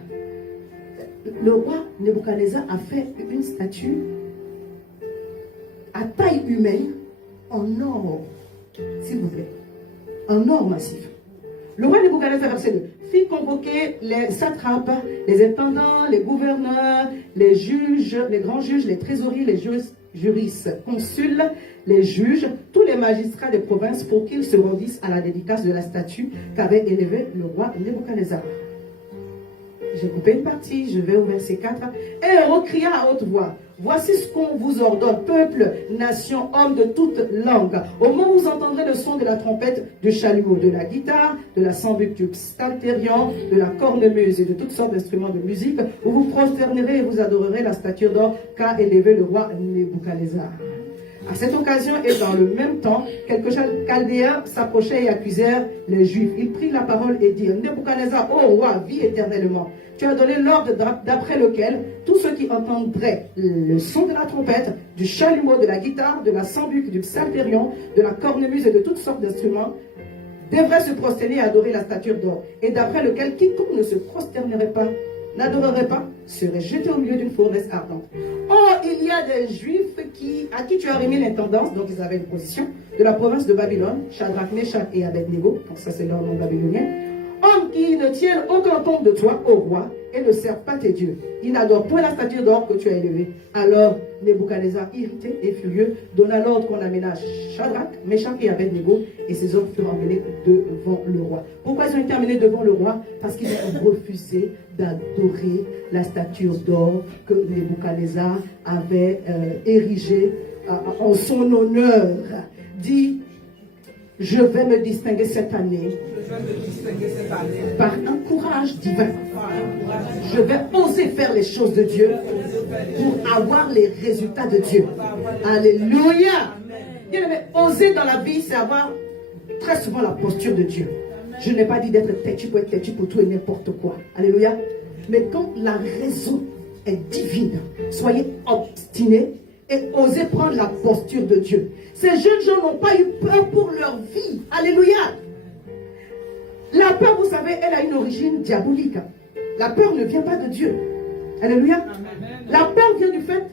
Le roi Nebuchadnezzar a fait une statue à taille humaine en or, s'il vous plaît, en or massif. Le roi Nebuchadnezzar, verset 2, fit convoquer les satrapes, les intendants, les gouverneurs, les juges, les grands juges, les trésoriers, les jurisconsuls, les juges, tous les magistrats des provinces pour qu'ils se rendissent à la dédicace de la statue qu'avait élevée le roi Nebuchadnezzar. J'ai coupé une partie, je vais au verset 4. Et le roi cria à haute voix, voici ce qu'on vous ordonne, peuple, nation, hommes de toute langue. Au moment où vous entendrez le son de la trompette, du chalumeau, de la guitare, de la sambuc, du psalterion, de la cornemuse et de toutes sortes d'instruments de musique, vous vous prosternerez et vous adorerez la statue d'or qu'a élevée le roi Nebuchadnezzar. À cette occasion et dans le même temps, quelques Chaldéens s'approchaient et accusèrent les Juifs. Ils prirent la parole et dirent, Nebuchadnezzar, ô roi, vis éternellement. Tu as donné l'ordre d'après lequel tous ceux qui entendraient le son de la trompette, du chalumeau, de la guitare, de la sambuc, du psalterion, de la cornemuse et de toutes sortes d'instruments devraient se prosterner et adorer la statue d'or. Et d'après lequel quiconque ne se prosternerait pas, n'adorerait pas, serait jeté au milieu d'une fournaise ardente. Or, il y a des Juifs à qui tu as remis l'intendance, donc ils avaient une position, de la province de Babylone, Shadrach, Meshach et Abednego, donc ça c'est leur nom babylonien. Hommes qui ne tiennent aucun compte de toi, ô roi, et ne servent pas tes dieux. Ils n'adorent point la statue d'or que tu as élevée. Alors Nebuchadnezzar, irrité et furieux, donna l'ordre qu'on aménage Shadrach, Meshach et Abednego, et ces hommes furent emmenés devant le roi. Pourquoi ils ont été emmenés devant le roi? Parce qu'ils ont refusé d'adorer la statue d'or que Nebuchadnezzar avait érigée en son honneur. Dit, je vais me distinguer cette année par un courage divin. Je vais oser faire les choses de Dieu pour avoir les résultats de Dieu. Alléluia. Oser dans la vie, c'est avoir très souvent la posture de Dieu. Je n'ai pas dit d'être têtu pour être têtu pour tout et n'importe quoi. Alléluia. Mais quand la raison est divine, soyez obstinés et osez prendre la posture de Dieu. Ces jeunes gens n'ont pas eu peur pour leur vie. Alléluia. La peur, vous savez, elle a une origine diabolique. La peur ne vient pas de Dieu. Alléluia. La peur vient du fait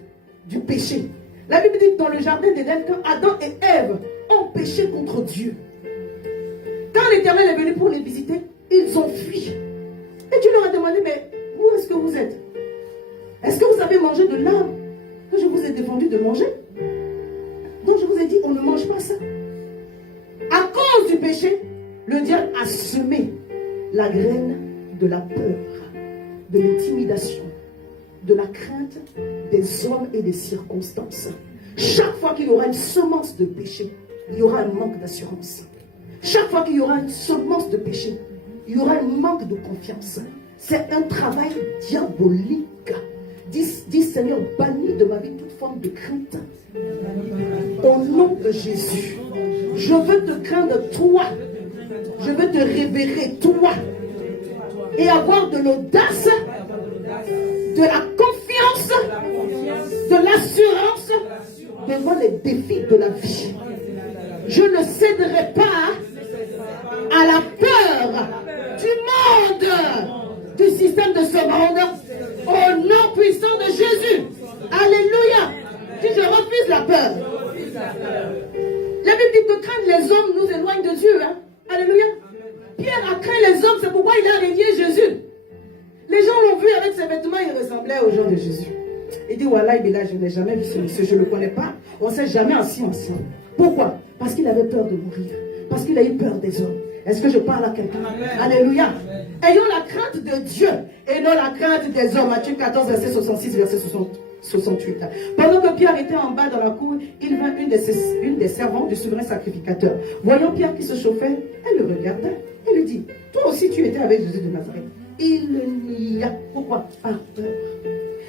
du péché. La Bible dit que dans le jardin d'Éden, quand Adam et Ève ont péché contre Dieu, quand l'Éternel est venu pour les visiter, ils ont fui. Et Dieu leur a demandé, mais où est-ce que vous êtes? Est-ce que vous avez mangé de l'arbre que je vous ai défendu de manger? Donc je vous ai dit, on ne mange pas ça. À cause du péché, le diable a semé la graine de la peur, de l'intimidation, de la crainte des hommes et des circonstances. Chaque fois qu'il y aura une semence de péché, il y aura un manque d'assurance. Chaque fois qu'il y aura une semence de péché, il y aura un manque de confiance. C'est un travail diabolique. Dis Seigneur, bannis de ma vie toute forme de crainte. Au nom de Jésus, je veux te craindre toi. Je veux te révérer toi. Et avoir de l'audace, de la confiance, de l'assurance devant les défis de la vie. Je ne céderai pas à la peur du monde, du système de ce monde, au nom puissant de Jésus. Alléluia. Si je refuse la peur. La Bible dit que craindre les hommes nous éloigne de Dieu. Hein? Alléluia. Pierre a craint les hommes, c'est pourquoi il a régné Jésus. Les gens l'ont vu avec ses vêtements, il ressemblait aux gens de Jésus. Il dit, voilà, je n'ai jamais vu ce monsieur, je ne le connais pas. On ne s'est jamais assis ensemble. Pourquoi? Parce qu'il avait peur de mourir. Parce qu'il a eu peur des hommes. Est-ce que je parle à quelqu'un? Alléluia. Ayons la crainte de Dieu et non la crainte des hommes. Matthieu 14, verset 66, verset 68. Pendant que Pierre était en bas dans la cour, il vint une des servantes du souverain sacrificateur. Voyant Pierre qui se chauffait, elle le regardait et lui dit, toi aussi tu étais avec Jésus de Nazareth. Il le nia. Pourquoi? Par peur.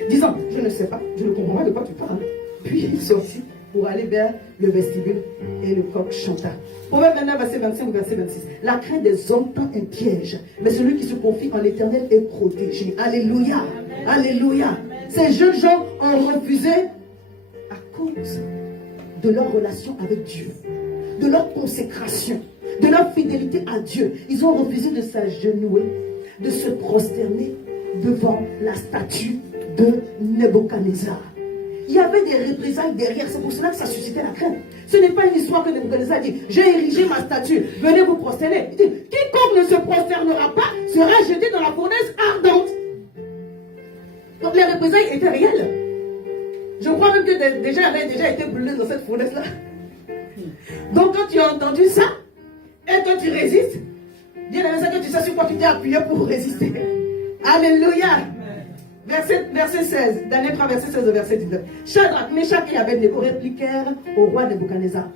Disant, je ne sais pas, je ne comprends pas de quoi tu parles. Puis il sortit pour aller vers le vestibule et le coq chanta. Proverbe 29, verset 25 ou verset 26. La crainte des hommes tend un piège, mais celui qui se confie en l'Éternel est protégé. Alléluia. Alléluia. Ces jeunes gens ont refusé à cause de leur relation avec Dieu, de leur consécration, de leur fidélité à Dieu. Ils ont refusé de s'agenouiller, de se prosterner devant la statue de Nebuchadnezzar. Il y avait des représailles derrière, c'est pour cela que ça suscitait la crainte. Ce n'est pas une histoire que Nebuchadnezzar dit, j'ai érigé ma statue, venez vous prosterner. Il dit, quiconque ne se prosternera pas sera jeté dans la fournaise ardente. Donc les représailles étaient réelles. Je crois même que déjà avait déjà été brûlé dans cette fournaise-là. Donc quand tu as entendu ça, et toi tu résistes, bien aimé, c'est que tu sais sur quoi tu t'es appuyé pour résister. Alléluia. Verset 16, Daniel 3, verset 16 au verset 19. Shadrach, Meshach et Abednego répliquèrent au roi Nebuchadnezzar.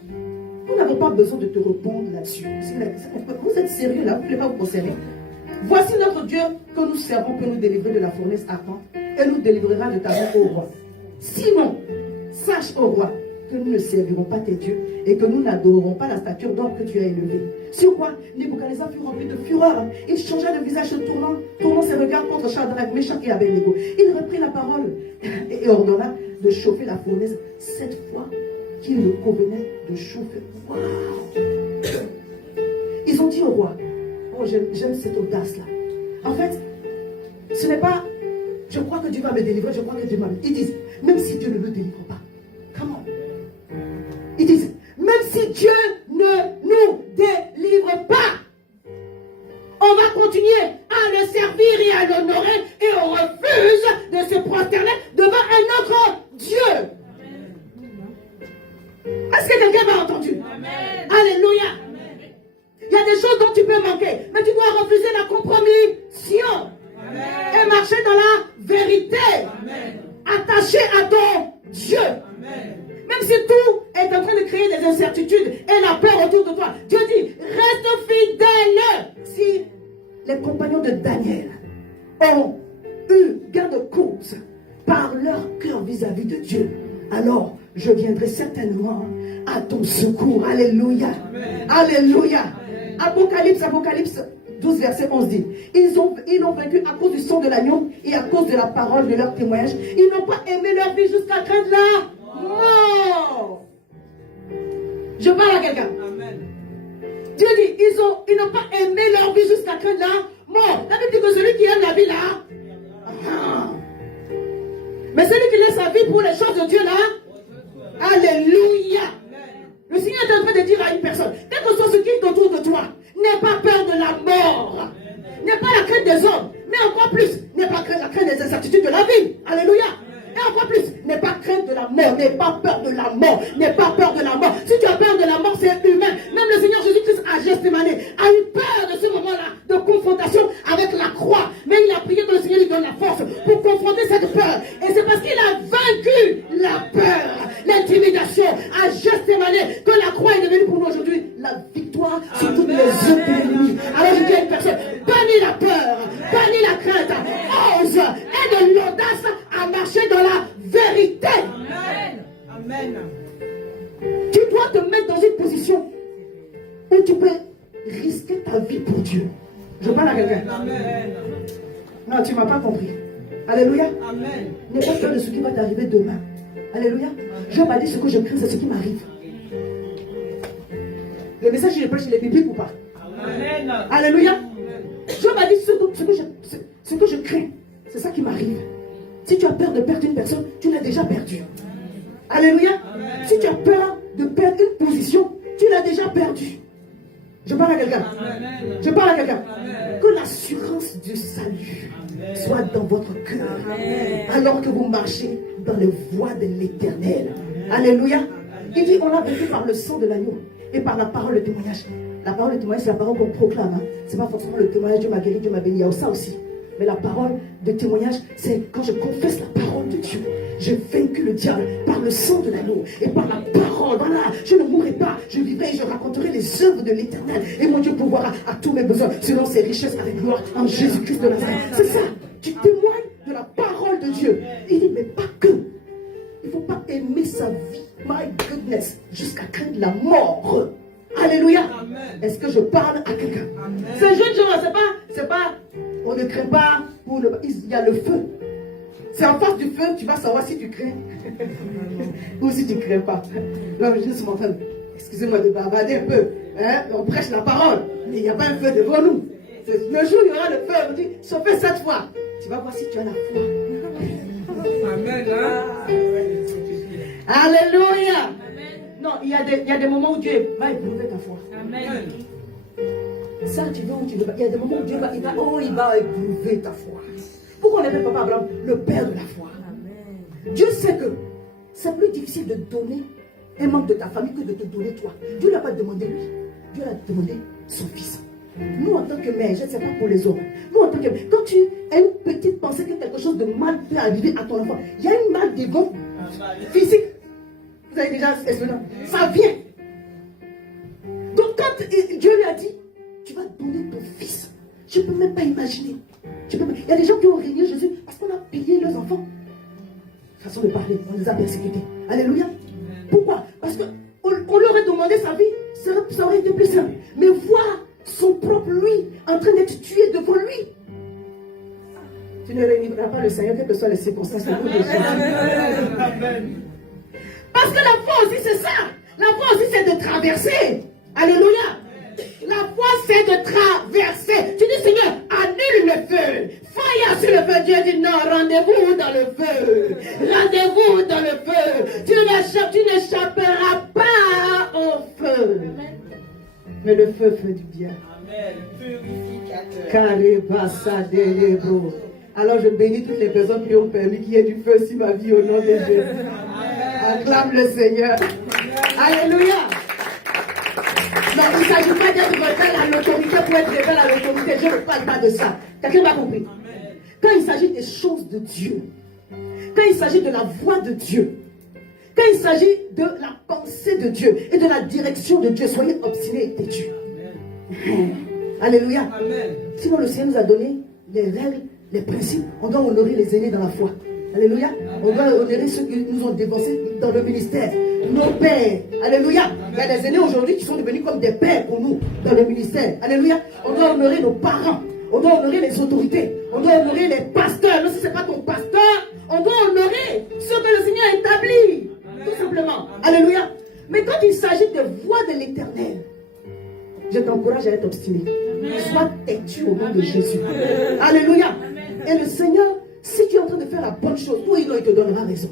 Nous n'avons pas besoin de te répondre là-dessus. Vous êtes sérieux là, vous ne voulez pas vous concerner. Voici notre Dieu que nous servons peut nous délivrer de la fournaise ardente et nous délivrera de ta main au roi. Sinon, sache au roi que nous ne servirons pas tes dieux et que nous n'adorerons pas la statue d'or que tu as élevée. Sur quoi Nebuchadnezzar fut rempli de fureur. Il changea de visage tournant ses regards contre Shadrach, Meshach et Abednego. Il reprit la parole et ordonna de chauffer la fournaise 7 fois qu'il le convenait de chauffer. Wow. Ils ont dit au roi, oh j'aime cette audace-là. En fait, ce n'est pas, je crois que Dieu va me délivrer, je crois que Dieu va me... Ils disent, même si Dieu ne nous délivre pas, comment? Ils disent, même si Dieu ne nous délivre pas, on va continuer attaché à ton Dieu. Même si tout est en train de créer des incertitudes et la peur autour de toi, Dieu dit, reste fidèle. Si les compagnons de Daniel ont eu gain de cause par leur cœur vis-à-vis de Dieu, alors je viendrai certainement à ton secours. Alléluia. Alléluia. Apocalypse 12, verset 11 dit, ils l'ont vaincu à cause du sang de l'agneau et à cause de la parole de leur témoignage. Ils n'ont pas aimé leur vie jusqu'à craindre la mort. Je parle à quelqu'un. Dieu dit, ils n'ont pas aimé leur vie jusqu'à craindre la mort. La Bible dit que celui qui aime la vie là, mais celui qui laisse sa vie pour les choses de Dieu là, alléluia. Le Seigneur est en train de dire à une personne, quel que soit ce qui est autour de toi, n'aie pas peur de la mort. N'aie pas la crainte des hommes, mais encore plus, n'aie pas la crainte des incertitudes de la vie. Alléluia. Et encore plus, n'aie pas crainte de la mort, n'aie pas peur de la mort, n'aie pas peur de la mort. Si tu as peur de la mort, c'est humain. Même le Seigneur Jésus-Christ à Gethsémani a eu peur de ce moment-là, de confrontation avec la croix. Mais il a prié que le Seigneur lui donne la force pour confronter cette peur. Et c'est parce qu'il a vaincu la peur, l'intimidation à Gethsémani que la croix est devenue pour nous aujourd'hui la victoire sur toutes les œuvres de l'ennemi. Alors je dis à une personne, bannis la peur, bannis la crainte, ose, aie de l'audace à marcher dans la vérité. Amen. Tu dois te mettre dans une position où tu peux risquer ta vie pour Dieu. Je parle à quelqu'un. Non, tu ne m'as pas compris. Alléluia. N'aie pas peur de ce qui va t'arriver demain. Alléluia. Job a dit ce que je crains, c'est ce qui m'arrive. Le message que je prêche, il est biblique ou pas? Amen. Alléluia. Job a dit ce que je crains, c'est ça qui m'arrive. Si tu as peur de perdre une personne, tu l'as déjà perdu. Alléluia. Amen. Si tu as peur de perdre une position, tu l'as déjà perdu. Je parle à quelqu'un. Je parle à quelqu'un. Que l'assurance du salut soit dans votre cœur. Alors que vous marchez dans les voies de l'éternel. Alléluia. Il dit, on l'a vécu par le sang de l'agneau et par la parole de témoignage. La parole de témoignage, c'est la parole qu'on proclame. Hein. Ce n'est pas forcément le témoignage, Dieu m'a guéri, Dieu m'a béni. Il y a ça aussi. Mais la parole de témoignage, c'est quand je confesse la parole de Dieu. J'ai vaincu le diable par le sang de l'agneau et par la parole. Voilà, je ne mourrai pas, je vivrai et je raconterai les œuvres de l'Éternel. Et mon Dieu pourvoira à tous mes besoins selon ses richesses avec gloire en Jésus-Christ de Nazareth. C'est ça, tu témoignes de la parole de Dieu. Il dit, mais pas que. Il ne faut pas aimer sa vie, my goodness, jusqu'à craindre la mort. Alléluia. Est-ce que je parle à quelqu'un? Ces jeunes gens, c'est pas, on ne craint pas, il y a le feu. C'est en face du feu, tu vas savoir si tu crains ou si tu ne crains pas. Là, je suis en train de, excusez-moi de bavarder un peu. Hein? On prêche la parole, mais il n'y a pas un feu devant nous. Le jour où il y aura le feu, on dit, chauffez cette fois. Tu vas voir si tu as la foi. Amen. Alléluia. Non, il y a des moments où Dieu va éprouver ta foi. Amen. Ça, tu veux ou tu veux pas. Il y a des moments où Dieu va éprouver ta foi. Pourquoi on appelle Papa Abraham le père de la foi? Amen. Dieu sait que c'est plus difficile de donner un membre de ta famille que de te donner toi. Dieu n'a pas demandé lui. Dieu a demandé son fils. Nous, en tant que mère, je ne sais pas pour les hommes. Nous, en tant que mère, quand tu as une petite pensée que quelque chose de mal peut arriver à ton enfant, il y a une mal d'ego physique. Vous avez déjà expliqué. Ça vient. Donc, quand Dieu lui a dit, tu vas donner ton fils, je ne peux même pas imaginer. Il y a des gens qui ont régné Jésus parce qu'on a pillé leurs enfants. Façon de parler, on les a persécutés. Alléluia. Pourquoi? Parce qu'on leur aurait demandé sa vie, ça aurait été plus simple. Mais voir son propre lui en train d'être tué devant lui. Tu ne réuniras pas le Seigneur, quelles que soient les circonstances. Amen. Parce que la foi aussi, c'est ça. La foi aussi, c'est de traverser. Alléluia. La foi, c'est de traverser. Tu dis, Seigneur, annule le feu. Fire sur le feu. Dieu dit, non, rendez-vous dans le feu. Rendez-vous dans le feu. Tu n'échapperas pas au feu. Mais le feu fait du bien. Amen. Purificateur. Alors je bénis toutes les personnes qui ont permis qu'il y ait du feu sur ma vie au nom de Jésus. Acclame le Seigneur. Alléluia. Non, il ne s'agit pas d'être rebelle à l'autorité pour être rebelle à l'autorité. Je ne parle pas de ça. Quelqu'un m'a compris? Quand il s'agit des choses de Dieu, quand il s'agit de la voix de Dieu, quand il s'agit de la pensée de Dieu et de la direction de Dieu, soyez obstinés et têtus. Alléluia. Amen. Sinon, le Seigneur nous a donné les règles, les principes. On doit honorer les aînés dans la foi. Alléluia. On doit honorer ceux qui nous ont dévancés dans le ministère. Nos pères. Alléluia. Il y a des aînés aujourd'hui qui sont devenus comme des pères pour nous dans le ministère. Alléluia. On doit honorer nos parents. On doit honorer les autorités. On doit honorer les pasteurs. Même si ce n'est pas ton pasteur, on doit honorer ce que le Seigneur a établi. Tout simplement. Alléluia. Mais quand il s'agit de voix de l'Éternel, je t'encourage à être obstiné. Sois têtu au nom de Jésus. Alléluia. Et le Seigneur, si tu es en train de faire la bonne chose, oui, il te donnera raison.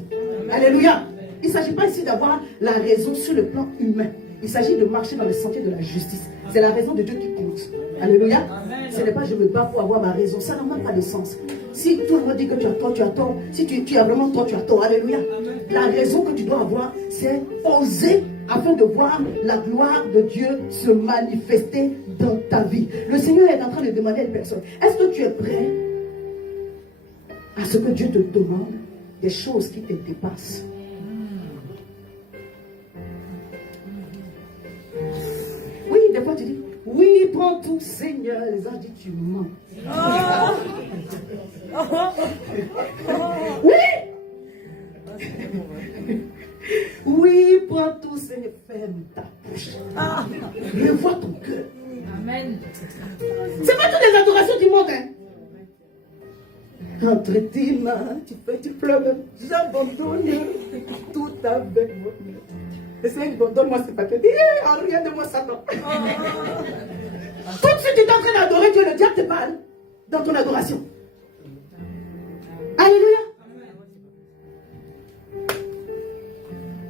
Alléluia. Il ne s'agit pas ici d'avoir la raison sur le plan humain. Il s'agit de marcher dans le sentier de la justice. C'est la raison de Dieu qui compte. Alléluia. Ce n'est pas je me bats pour avoir ma raison. Ça n'a même pas de sens. Si tout le monde dit que tu as tort, tu as tort. Si tu as vraiment tort, tu as tort. Alléluia. La raison que tu dois avoir, c'est oser afin de voir la gloire de Dieu se manifester dans ta vie. Le Seigneur est en train de demander à une personne, est-ce que tu es prêt à ce que Dieu te demande des choses qui te dépassent? Oui, des fois tu dis, oui, prends tout Seigneur. Les anges disent, tu mens. Oui. Oui, prends tout Seigneur. Ferme ta bouche. Revois ton cœur. Amen. C'est pas toutes les adorations du monde, hein. Entre tes mains, tu pleures. J'abandonne tout avec moi. Le Seigneur, donne-moi ce papier. Dis, rien de moi, Satan. Tout de suite, tu es en train d'adorer Dieu, le diable te parle dans ton adoration. Alléluia.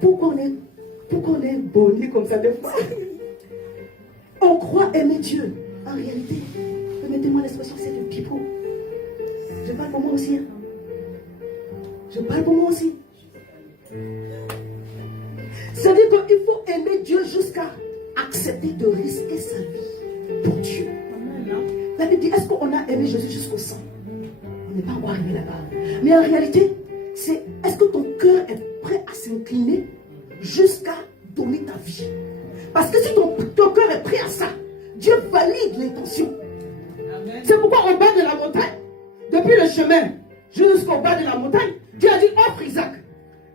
Pourquoi on est bonné comme ça des fois? On croit aimer Dieu. En réalité, permettez-moi l'expression, c'est du pipeau. Je parle pour moi aussi. Hein. Je parle pour moi aussi. C'est-à-dire qu'il faut aimer Dieu jusqu'à accepter de risquer sa vie pour Dieu. La Bible dit, est-ce qu'on a aimé Jésus jusqu'au sang? On n'est pas encore arrivé là-bas. Mais en réalité, c'est est-ce que ton cœur est prêt à s'incliner jusqu'à donner ta vie? Parce que si ton cœur est prêt à ça, Dieu valide l'intention. C'est pourquoi au bas de la montagne, depuis le chemin jusqu'au bas de la montagne, Dieu a dit offre Isaac.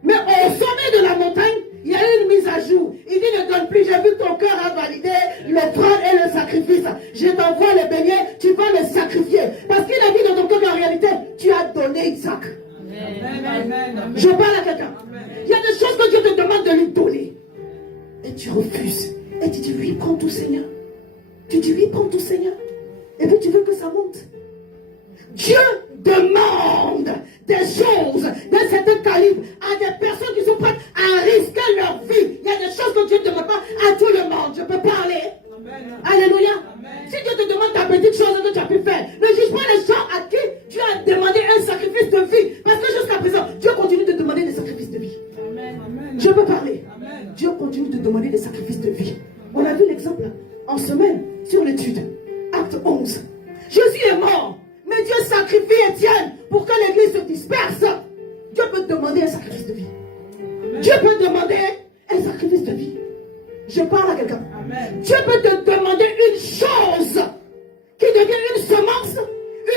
Mais au sommet de la montagne, il y a eu une mise à jour. Il dit ne donne plus, j'ai vu que ton cœur a validé l'offrande et le sacrifice. Je t'envoie le bélier, tu vas le sacrifier. Parce qu'il a dit dans ton cœur qu'en réalité, tu as donné Isaac. Amen. Je parle à quelqu'un. Il y a des choses que Dieu te demande de lui donner. Et tu refuses. Et tu dis oui, prends tout Seigneur. Tu dis oui, prends tout Seigneur. Et puis tu veux que ça monte. Dieu demande des choses d'un certain calibre à des personnes qui sont prêtes à risquer leur vie. Il y a des choses que Dieu ne demande pas à tout le monde. Je peux parler. Alléluia. Si Dieu te demande ta petite chose que tu as pu faire, ne juge pas les gens à qui Dieu a demandé un sacrifice de vie. Parce que jusqu'à présent, Dieu continue de demander des sacrifices de vie. Je peux parler. Dieu continue de demander des sacrifices de vie. On a vu l'exemple en semaine sur l'étude. Acte 11. Jésus est mort. Mais Dieu sacrifie Étienne pour que l'église se disperse. Dieu peut te demander un sacrifice de vie. Dieu peut te demander un sacrifice de vie. Je parle à quelqu'un. Dieu peut te demander une chose qui devient une semence,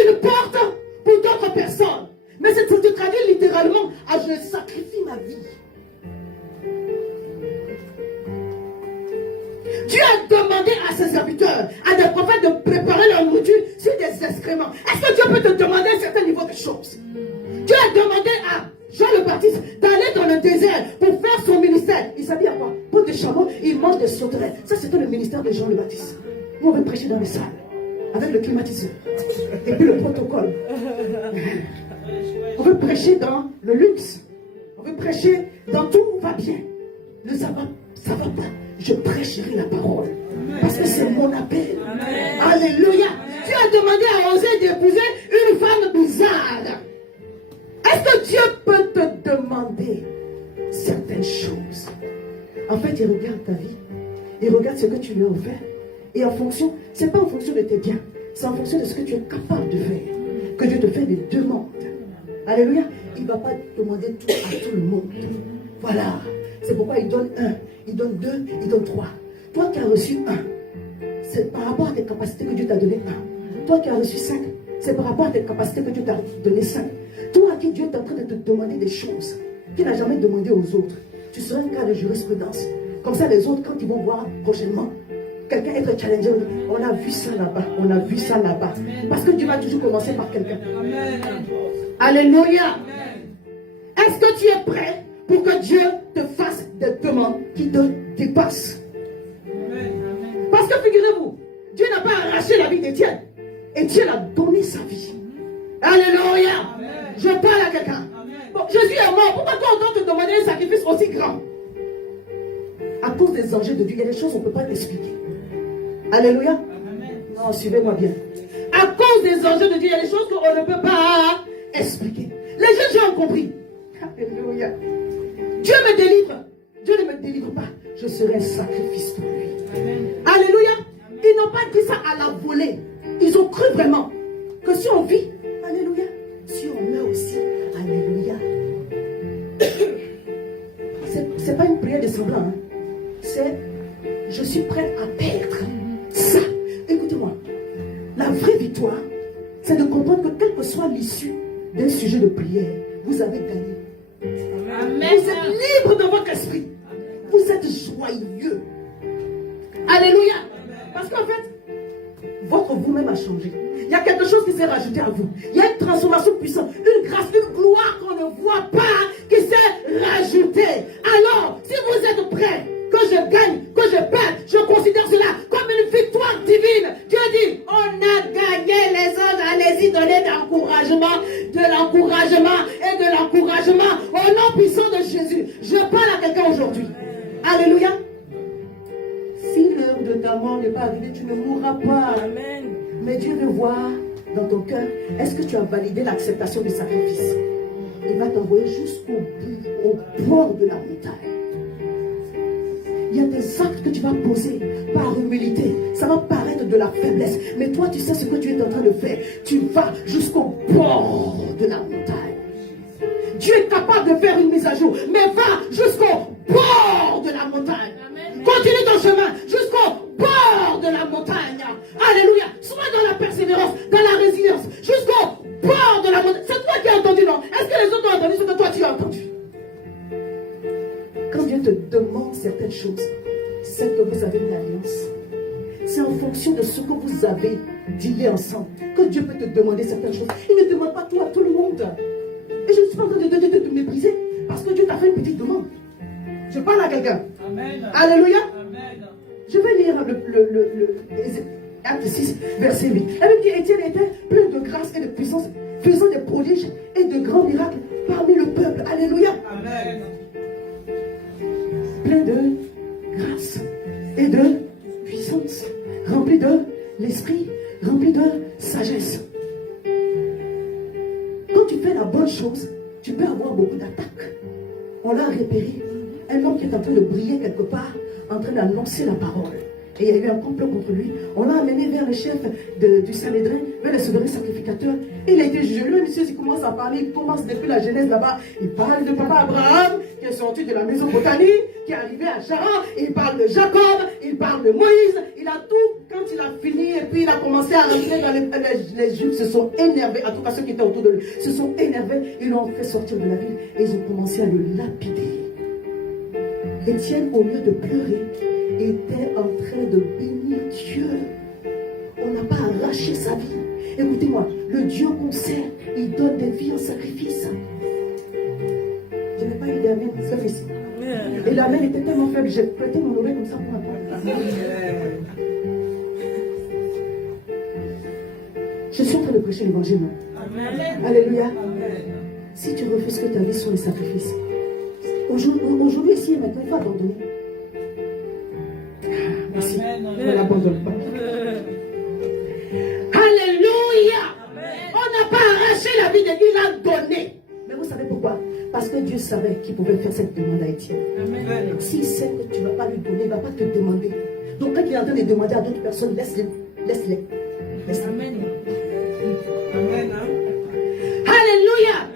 une porte pour d'autres personnes. Mais c'est se traduit littéralement à je sacrifie ma vie. Dieu a demandé à ses serviteurs, à des prophètes de préparer leur nourriture sur des excréments. Est-ce que Dieu peut te demander un certain niveau de choses? Dieu a demandé à Jean le Baptiste d'aller dans le désert pour faire son ministère. Il s'habille à quoi? Pour des chameaux, il mange des sauterelles. Ça, c'était le ministère de Jean le Baptiste. Nous, on veut prêcher dans les salles, avec le climatiseur. Et puis le protocole. On veut prêcher dans le luxe. On veut prêcher dans tout va bien. Le sabbat, ça va pas. Je prêcherai la parole. Parce que c'est mon appel. Amen. Alléluia. Dieu a demandé à Osée d'épouser une femme bizarre. Est-ce que Dieu peut te demander certaines choses? En fait, il regarde ta vie. Il regarde ce que tu lui as offert. Et en fonction, ce n'est pas en fonction de tes biens. C'est en fonction de ce que tu es capable de faire. Que Dieu te fait des demandes. Alléluia. Il ne va pas demander tout à tout le monde. Voilà. C'est pourquoi il donne 1, il donne 2, il donne 3. Toi qui as reçu 1, c'est par rapport à tes capacités que Dieu t'a donné 1. Toi qui as reçu 5, c'est par rapport à tes capacités que Dieu t'a donné 5. Toi à qui Dieu est en train de te demander des choses qu'il n'a jamais demandé aux autres. Tu seras un cas de jurisprudence. Comme ça, les autres, quand ils vont voir prochainement quelqu'un être challengé, on a vu ça là-bas, on a vu ça là-bas. Parce que Dieu va toujours commencer par quelqu'un. Alléluia. Est-ce que tu es prêt pour que Dieu te fasse des demandes qui te dépassent? Parce que figurez-vous, Dieu n'a pas arraché la vie d'Étienne. Étienne a donné sa vie. Alléluia. Je parle à quelqu'un. Bon, Jésus est mort. Pourquoi toi on doit te demander un sacrifice aussi grand? À cause des enjeux de Dieu, il y a des choses qu'on ne peut pas expliquer. Alléluia. Non, suivez-moi bien. À cause des enjeux de Dieu, il y a des choses qu'on ne peut pas expliquer. Les jeunes gens ont compris. Alléluia. Dieu me délivre. Dieu ne me délivre pas. Je serai un sacrifice pour lui. Alléluia. Ils n'ont pas dit ça à la volée. Ils ont cru vraiment que si on vit, alléluia, si on meurt aussi, alléluia. C'est pas une prière de semblant. Hein. C'est je suis prête à perdre ça. Écoutez-moi. La vraie victoire, c'est de comprendre que quelle que soit l'issue d'un sujet de prière, vous avez gagné. Amen. Vous êtes libre dans votre esprit. Vous êtes joyeux. Alléluia. Parce qu'en fait, votre vous-même a changé. Il y a quelque chose qui s'est rajouté à vous. Il y a une transformation puissante, une grâce, une gloire qu'on ne voit pas qui s'est rajoutée. Alors, si vous êtes prêts, que je gagne, que je perde, je considère cela comme une victoire divine. Dieu dit, on a gagné les autres, allez-y, donnez de l'encouragement et de l'encouragement au nom puissant de Jésus. Je parle à quelqu'un aujourd'hui. Alléluia. Si l'heure de ta mort n'est pas arrivée, tu ne mourras pas. Amen. Mais Dieu veut voir dans ton cœur, est-ce que tu as validé l'acceptation du sacrifice? Il va t'envoyer jusqu'au bout, au bord de la montagne. Il y a des actes que tu vas poser par humilité. Ça va paraître de la faiblesse. Mais toi, tu sais ce que tu es en train de faire. Tu vas jusqu'au bord de la montagne. Dieu est capable de faire une mise à jour. Mais va jusqu'au bord de la montagne. Amen. Continue ton chemin jusqu'au bord de la montagne. Alléluia. Sois dans la persévérance, dans la résilience. Jusqu'au bord de la montagne. C'est toi qui as entendu, non? Est-ce que les autres ont entendu ce que toi tu as entendu? Quand Dieu te demande certaines choses, c'est que vous avez une alliance. C'est en fonction de ce que vous avez dealé ensemble que Dieu peut te demander certaines choses. Il ne demande pas tout à tout le monde. Et je ne suis pas en train de te mépriser parce que Dieu t'a fait une petite demande. Je parle à quelqu'un. Amen. Alléluia. Amen. Je vais lire le Acte 6, verset 8. Elle dit Étienne était plein de grâce et de puissance, faisant des prodiges et de grands miracles parmi le peuple. Alléluia. Amen. Plein de grâce et de puissance, rempli de l'esprit, rempli de sagesse. Quand tu fais la bonne chose, tu peux avoir beaucoup d'attaques. On l'a repéré, un homme qui est en train de briller quelque part, en train d'annoncer la parole. Et il y a eu un complot contre lui. On l'a amené vers le chef du Sanhédrin, vers le souverain sacrificateur. Il a été jugé. Lui, monsieur, il commence à parler. Il commence depuis la Genèse là-bas. Il parle de papa Abraham, qui est sorti de la Mésopotamie, qui est arrivé à Charan. Il parle de Jacob. Il parle de Moïse. Il a tout. Quand il a fini, et puis il a commencé à rentrer dans les Juifs se sont énervés. En tout cas, ceux qui étaient autour de lui se sont énervés. Ils l'ont fait sortir de la ville. Et ils ont commencé à le lapider. Étienne, au lieu de pleurer, était en train de bénir Dieu. On n'a pas arraché sa vie. Écoutez-moi, le Dieu qu'on sert, il donne des vies en sacrifice. Je n'ai pas eu d'amen, c'est ici. Et l'amen était tellement faible, j'ai prêté mon oreille comme ça pour entendre. Je suis en train de prêcher l'évangile. Alléluia. Amen. Si tu refuses que ta vie soit un sacrifice, aujourd'hui, ici et maintenant, il faut abandonner. Merci. Je ne l'abandonne pas. Alléluia. On n'a pas arraché la vie de Dieu, il a donné. Mais vous savez pourquoi? Parce que Dieu savait qu'il pouvait faire cette demande à Étienne. S'il sait que tu ne vas pas lui donner, il ne va pas te demander. Donc quand il est en train de demander à d'autres personnes, laisse-les. Laisse-les. Amen. Amen. Alléluia.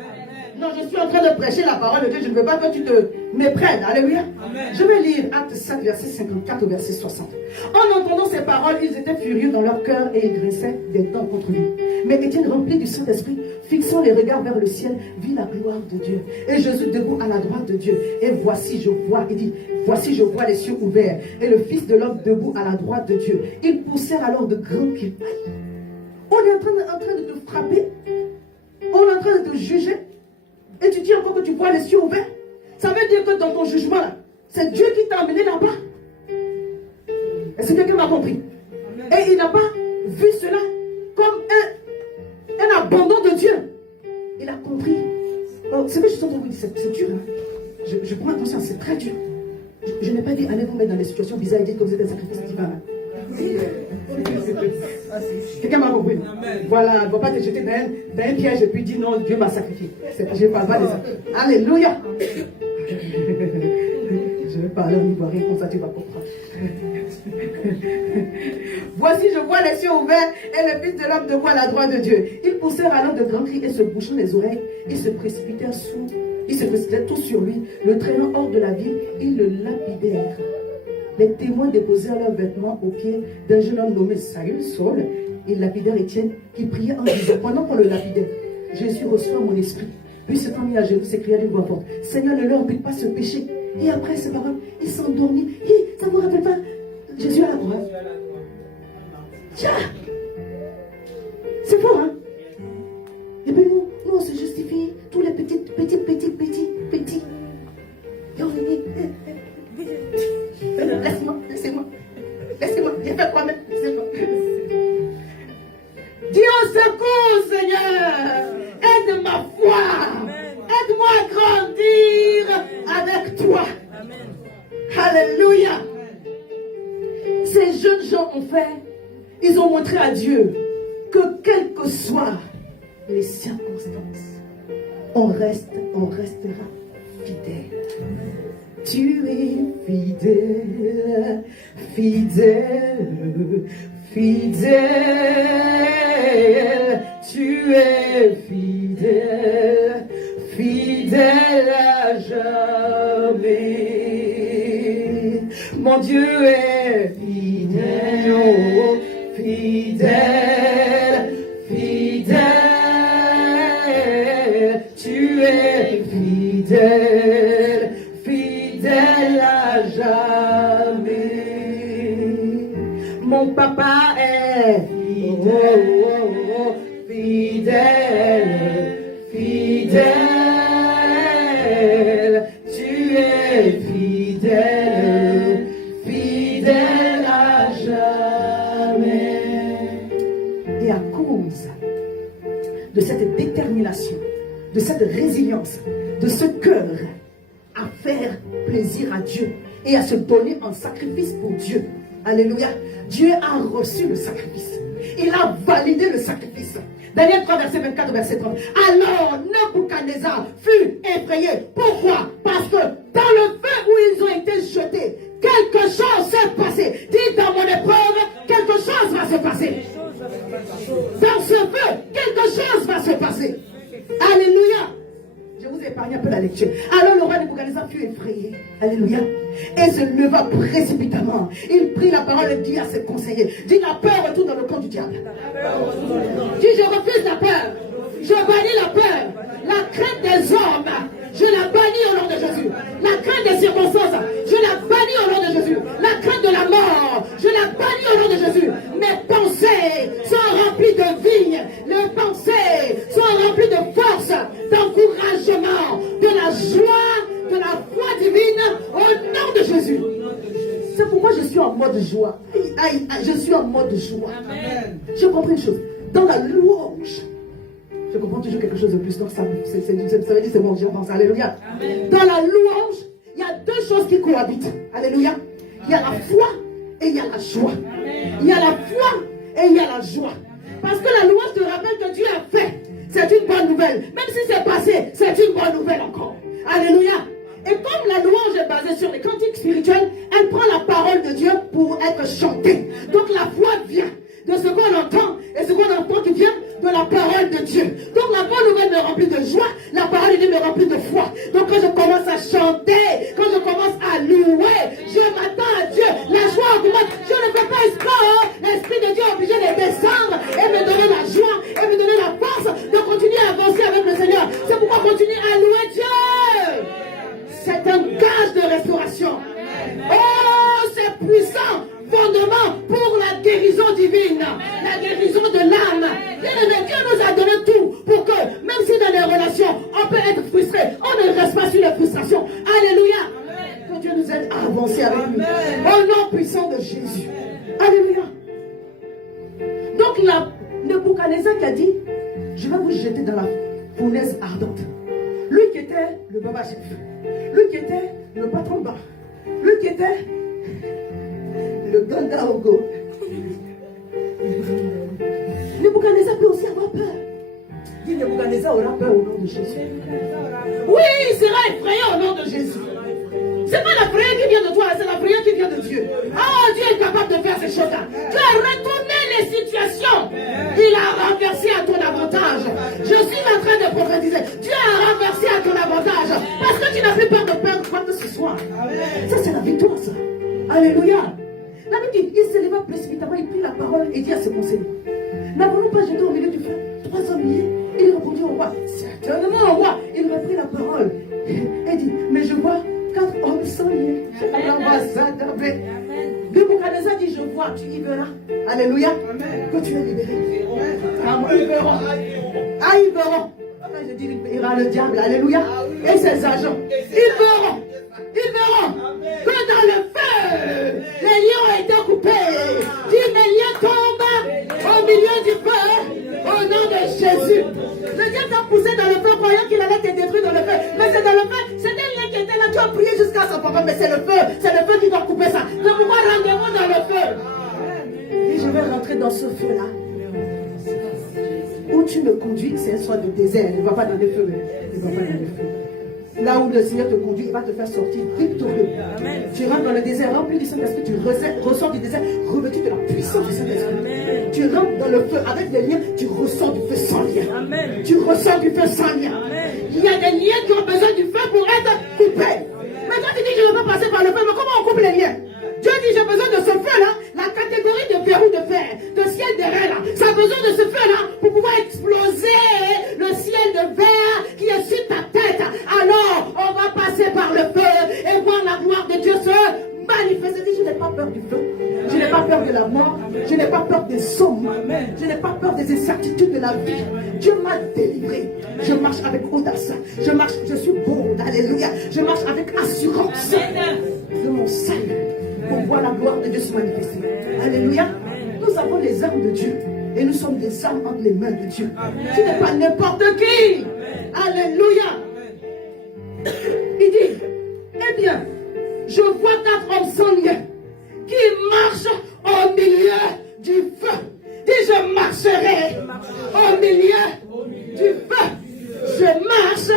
suis en train de prêcher la parole de Dieu, je ne veux pas que tu te méprennes. Alléluia. Amen. Je vais lire Acte 7, verset 54 au verset 60. En entendant ces paroles, ils étaient furieux dans leur cœur et ils dressaient des dents contre lui. Mais Étienne, rempli du Saint-Esprit, fixant les regards vers le ciel, vit la gloire de Dieu. Et Jésus debout à la droite de Dieu. Et voici, je vois, il dit, voici, je vois les cieux ouverts. Et le Fils de l'homme debout à la droite de Dieu. Ils poussèrent alors de grands cris. On est en train de te frapper. On est en train de te juger. Et tu dis encore que tu vois les cieux ouverts. Ça veut dire que dans ton jugement, là, c'est Dieu qui t'a emmené là-bas. Est-ce que quelqu'un m'a compris? Et il n'a pas vu cela comme un abandon de Dieu. Il a compris. Oh, c'est que je suis en train de vous dire, c'est dur. Hein? Je prends attention, c'est très dur. Je n'ai pas dit, allez vous mettre dans des situations bizarres et dire que vous êtes un sacrifice divin. Quelqu'un m'a compris? Voilà, ne va pas te jeter dans un piège et puis dire non, Dieu m'a sacrifié. Je ne parle pas de ça. Alléluia. Je vais parler en ivoirien, comme ça tu vas comprendre. Voici, je vois les cieux ouverts et le Fils de l'homme debout à la droite de Dieu. Ils poussèrent alors de grands cris et se bouchant les oreilles, ils se précipitèrent tous sur lui, le traînant hors de la ville, ils le lapidèrent. Les témoins déposèrent leurs vêtements aux pieds d'un jeune homme nommé Saül, et lapidèrent Étienne, qui priait en disant, pendant qu'on le lapidait, Jésus reçoit mon esprit. Puis s'étant mis à genoux, s'écria d'une voix forte, Seigneur, ne leur impute pas ce péché. Et après ces paroles, il s'endormit. Ça ne vous rappelle pas Jésus à la croix? Tiens, c'est fort, hein? Et bien nous on se justifie, tous les petits. Laissez-moi, j'ai fait quoi même? Laissez-moi. Dis au secours, Seigneur. Aide ma foi. Aide-moi à grandir avec toi. Alléluia. Ces jeunes gens ont fait, ils ont montré à Dieu que quelles que soient les circonstances, on restera fidèle. Tu es fidèle, fidèle, fidèle. Tu es fidèle, fidèle à jamais. Mon Dieu est fidèle, oh, fidèle, fidèle. Tu es fidèle, fidèle à jamais. Mon papa est fidèle, oh, oh, oh, fidèle, fidèle. Tu es fidèle, fidèle à jamais. Et à cause de cette détermination, de cette résilience, de ce cœur à faire plaisir à Dieu et à se donner en sacrifice pour Dieu. Alléluia. Dieu a reçu le sacrifice. Il a validé le sacrifice. Daniel 3, verset 24, verset 30. Alors Nebuchadnezzar fut effrayé. Pourquoi? Parce que dans le feu où ils ont été jetés, quelque chose s'est passé. Dites dans mon épreuve, quelque chose va se passer. Dans ce feu, quelque chose va se passer. Alléluia. Je vous épargne un peu la lecture. Alors le roi Nebuchadnezzar fut effrayé. Alléluia. Et se leva précipitamment. Il prit la parole et dit à ses conseillers, dit la peur retourne dans le camp du diable. Dit je refuse la peur. Je bannis la peur. La crainte des hommes, je la bannis au nom de Jésus. La crainte des circonstances, je la bannis au nom de Jésus. La crainte de la mort, je la bannis au nom de Jésus. Mes pensées sont remplies de vie. Les pensées sont remplies de force, d'encouragement, de la joie, de la foi divine au nom de Jésus. C'est pourquoi je suis en mode joie. Je suis en mode joie. Amen. Je comprends une chose. Dans la louange, je comprends toujours quelque chose de plus. Donc ça veut dire c'est bon, je pense. Alléluia. Amen. Dans la louange, il y a deux choses qui cohabitent. Alléluia. Il y a la foi et il y a la joie. Il y a la foi et il y a la joie. Parce que la louange te rappelle que Dieu a fait. C'est une bonne nouvelle. Même si c'est passé, c'est une bonne nouvelle encore. Alléluia. Et comme la louange est basée sur les cantiques spirituels, elle prend la parole de Dieu pour être chantée. Donc la foi vient de ce qu'on entend et ce qu'on entend qui vient de la parole de Dieu. Donc la bonne nouvelle me remplit de joie, la parole de Dieu me remplit de chanter, quand je commence à louer, je m'attends à Dieu. La joie augmente. Je ne fais pas exprès. L'Esprit de Dieu est obligé de descendre et me donner la joie et me donner la force de continuer à avancer avec le Seigneur. C'est pourquoi continuer à louer Dieu. C'est un gage de restauration. Oh, c'est puissant. Fondement pour la guérison divine, la guérison de l'âme. Dieu nous a donné tout pour que, même si dans les relations, on peut être frustré, on ne reste pas sur la frustration. Alléluia. Que Dieu nous aide à avancer avec lui. Au nom puissant de Jésus. Alléluia. Donc, Nebuchadnezzar qui a dit, je vais vous jeter dans la fournaise ardente. Lui qui était le baba chef, lui qui était le patron bas, lui qui était le ganga au go. Nebuchadnezzar peut aussi avoir peur. Dit Nebuchadnezzar aura peur au nom de Jésus. Oui, il sera effrayé au nom de Jésus. C'est pas la prière qui vient de toi, c'est la prière qui vient de Dieu. Ah, Dieu est capable de faire ces choses-là. Dieu a retourné les situations. Il a renversé à ton avantage. Je suis en train de prophétiser. Dieu a renversé à ton avantage. Parce que tu n'as plus peur de perdre quoi que ce soit. Ça, c'est la victoire, ça. Alléluia. La Bible dit, il se leva précipitamment, il prit la parole et dit à ses conseillers, n'avons-nous pas jeté au milieu du feu 300 milliers? Il répondit au roi, certainement au roi. Il reprit la parole et dit, mais je vois 4 hommes sans lier. Nebuchadnezzar dit, je vois, tu y verras. Alléluia. Que tu es libéré. Ils verront. Ah, ils verront. Je dis, il verra le diable. Alléluia. Et ses agents. Ils verront. Ils verront que dans le feu, les liens ont été coupés. Dis, les liens tombent au milieu du feu, au nom de Jésus. Le diable t'a poussé dans le feu, croyant qu'il allait te détruire dans le feu. Mais c'est dans le feu, c'est des liens qui étaient là. Tu as prié jusqu'à son papa, mais c'est le feu qui va couper ça. C'est pourquoi rendez-vous dans le feu. Et je vais rentrer dans ce feu-là. Où tu me conduis, c'est un soir de désert. Il ne va pas dans les feux. Il ne va pas dans les feux. Là où le Seigneur te conduit, il va te faire sortir victorieux. Tu rentres dans le désert rempli du Saint-Esprit, tu ressors du désert revêtu de la puissance du Saint-Esprit. Tu rentres dans le feu avec des liens, tu ressors du feu sans lien. Tu ressors du feu sans lien. Il y a des liens qui ont besoin du feu pour être coupés. Mais quand tu dis que je ne peux passer par le feu, mais comment on coupe les liens? Dieu dit j'ai besoin de ce feu-là, la catégorie de verrou de fer, de ciel de raie là. Ça a besoin de ce feu-là pour pouvoir exploser le ciel de verre qui est sur ta tête. Alors, on va passer par le feu et voir la gloire de Dieu se manifester. Je n'ai pas peur du feu. Je n'ai pas peur de la mort. Je n'ai pas peur des hommes. Je n'ai pas peur des incertitudes de la vie. Dieu m'a délivré. Je marche avec audace. Je suis beau. Alléluia. Je marche avec assurance de mon salut. Pour voir la gloire de Dieu se manifester. Alléluia. Nous avons les armes de Dieu. Et nous sommes des armes entre les mains de Dieu. Tu n'es pas n'importe qui. Alléluia. Il dit, eh bien, je vois 4 hommes sans lien qui marchent au milieu du feu. Dis, je marcherai au milieu du feu. Je marche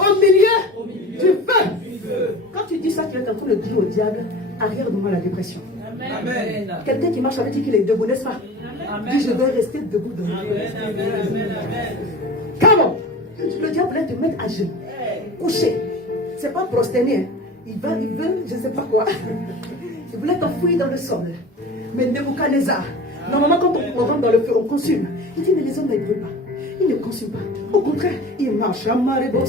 au milieu du feu. Quand tu dis ça, tu es en train de dire au diable, arrière de moi la dépression. Amen. Quelqu'un qui marche avec dit qu'il est debout, n'est-ce pas? Dis, je vais rester debout dans le feu. Comment? Le diable voulait te mettre à genoux, couché. C'est pas prosterné. Hein. Il veut, je ne sais pas quoi. Il voulait t'enfouir dans le sol. Mais Nebuchadnezzar, normalement quand on rentre dans le feu, on consume. Il dit, mais les hommes ne veulent pas. Ils ne consument pas. Au contraire, ils marchent. Les bras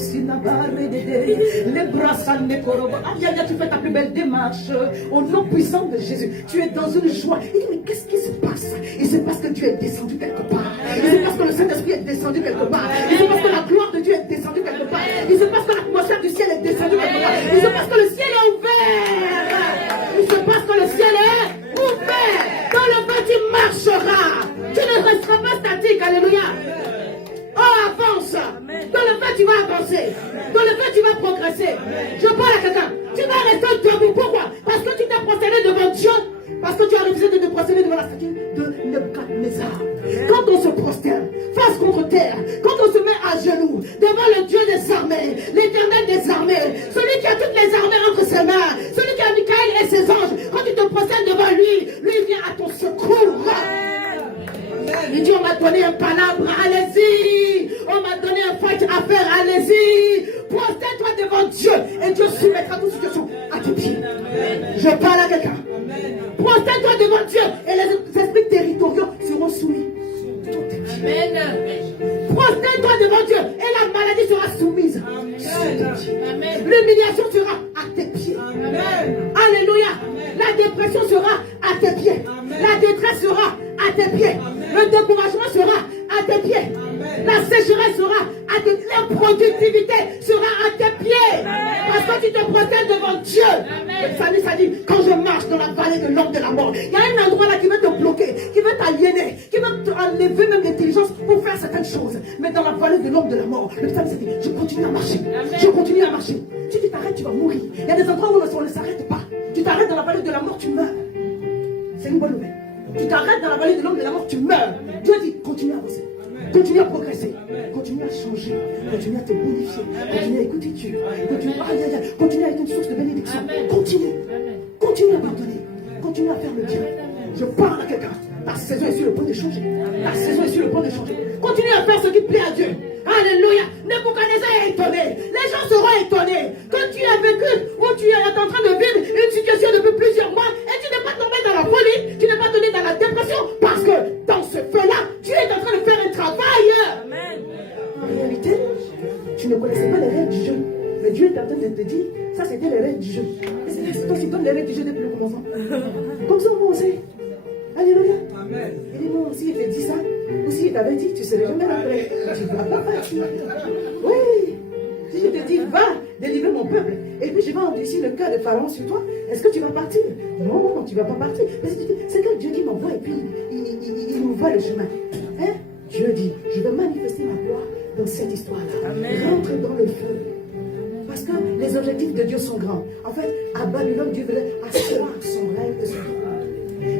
tu fais ta plus belle démarche. Au nom puissant de Jésus, tu es dans une joie. Il dit, mais qu'est-ce qui se passe? Il se passe que Dieu est descendu quelque part. Il se passe que le Saint-Esprit est descendu quelque part. Il se passe que la gloire de Dieu est descendue quelque part. Il se passe que l'atmosphère du ciel est descendue quelque part. Il se passe que le ciel est ouvert. Il se passe que le ciel est ouvert. Dans le feu, tu marcheras. Tu ne resteras pas statique. Alléluia. Oh, avance. Dans le feu, tu vas avancer. Dans le feu, tu vas progresser. Je parle à quelqu'un. Tu vas rester debout. Pourquoi? Parce que tu t'es prosterné devant Dieu. Parce que tu as refusé de te prosterner devant la statue de Nebuchadnezzar. Quand on se prosterne face contre terre, quand on se met à genoux devant le Dieu des armées, l'Éternel des armées, celui qui a toutes les armées entre ses mains, celui qui a Michael et ses anges, quand tu te prosternes devant lui, lui vient à ton secours. Il dit, on m'a donné un palabre, allez-y. On m'a donné un fight à faire, allez-y. Prosterne-toi devant Dieu. Et Dieu soumettra toute situation à tes pieds. Je parle à quelqu'un. Prosterne-toi devant Dieu et les esprits territoriaux seront soumis. Prosterne-toi devant Dieu et la maladie sera soumise. L'humiliation sera à tes pieds. Alléluia. La dépression sera à tes pieds. La détresse sera à tes pieds. Le découragement sera à tes pieds. La sécheresse sera à tes pieds. La productivité sera à tes pieds. Parce que tu te prosternes devant Dieu. Le psalmiste a dit, quand je marche dans la vallée de l'ombre de la mort, il y a un endroit là qui veut te bloquer, qui veut t'aliéner, qui veut t'enlever même l'intelligence pour faire certaines choses. Mais dans la vallée de l'ombre de la mort, le psalmiste a dit, je continue à marcher. Je continue à marcher. Si tu t'arrêtes, tu vas mourir. Il y a des endroits où on ne s'arrête pas. Tu t'arrêtes dans la vallée de la mort, tu meurs. C'est une bonne nouvelle. Tu t'arrêtes dans la vallée de l'ombre de la mort, tu meurs. Dieu dit, continue à avancer. Continue à progresser. Continue à changer. Continue à te bonifier. Continue à écouter Dieu. Continue à être une source de bénédiction. Continue. Continue à pardonner. Continue à faire le bien. Je parle à quelqu'un. La saison est sur le point de changer. La saison est sur le point de changer. Continue à faire ce qui plaît à Dieu. Alléluia. Nebuchadnezzar est étonné. Les gens seront étonnés. Quand tu as vécu ou tu es en train de vivre une situation depuis plusieurs mois et tu n'es pas tombé dans la folie, tu n'es pas tombé dans la dépression parce que dans ce feu-là, tu es en train de faire un travail. En réalité, tu ne connaissais pas les règles du jeu. Mais Dieu est en train de te dire, ça c'était les règles du jeu. Et toi, tu donnes les règles du jeu depuis le commencement. Comme ça, on sait. Alléluia. Il dit non, si il te dit ça, ou si il t'avait dit, tu serais jamais après. Tu ne vas pas partir. Oui. Si je te dis, va délivrer mon peuple, et puis je vais endurcir le cœur de Pharaon sur toi, est-ce que tu vas partir? Non, tu ne vas pas partir. C'est quand Dieu dit m'envoie et puis il nous voit le chemin. Hein? Dieu dit, je vais manifester ma gloire dans cette histoire-là. Rentre dans le feu. Parce que les objectifs de Dieu sont grands. En fait, à Babylone, Dieu voulait asseoir son règne de son pouvoir.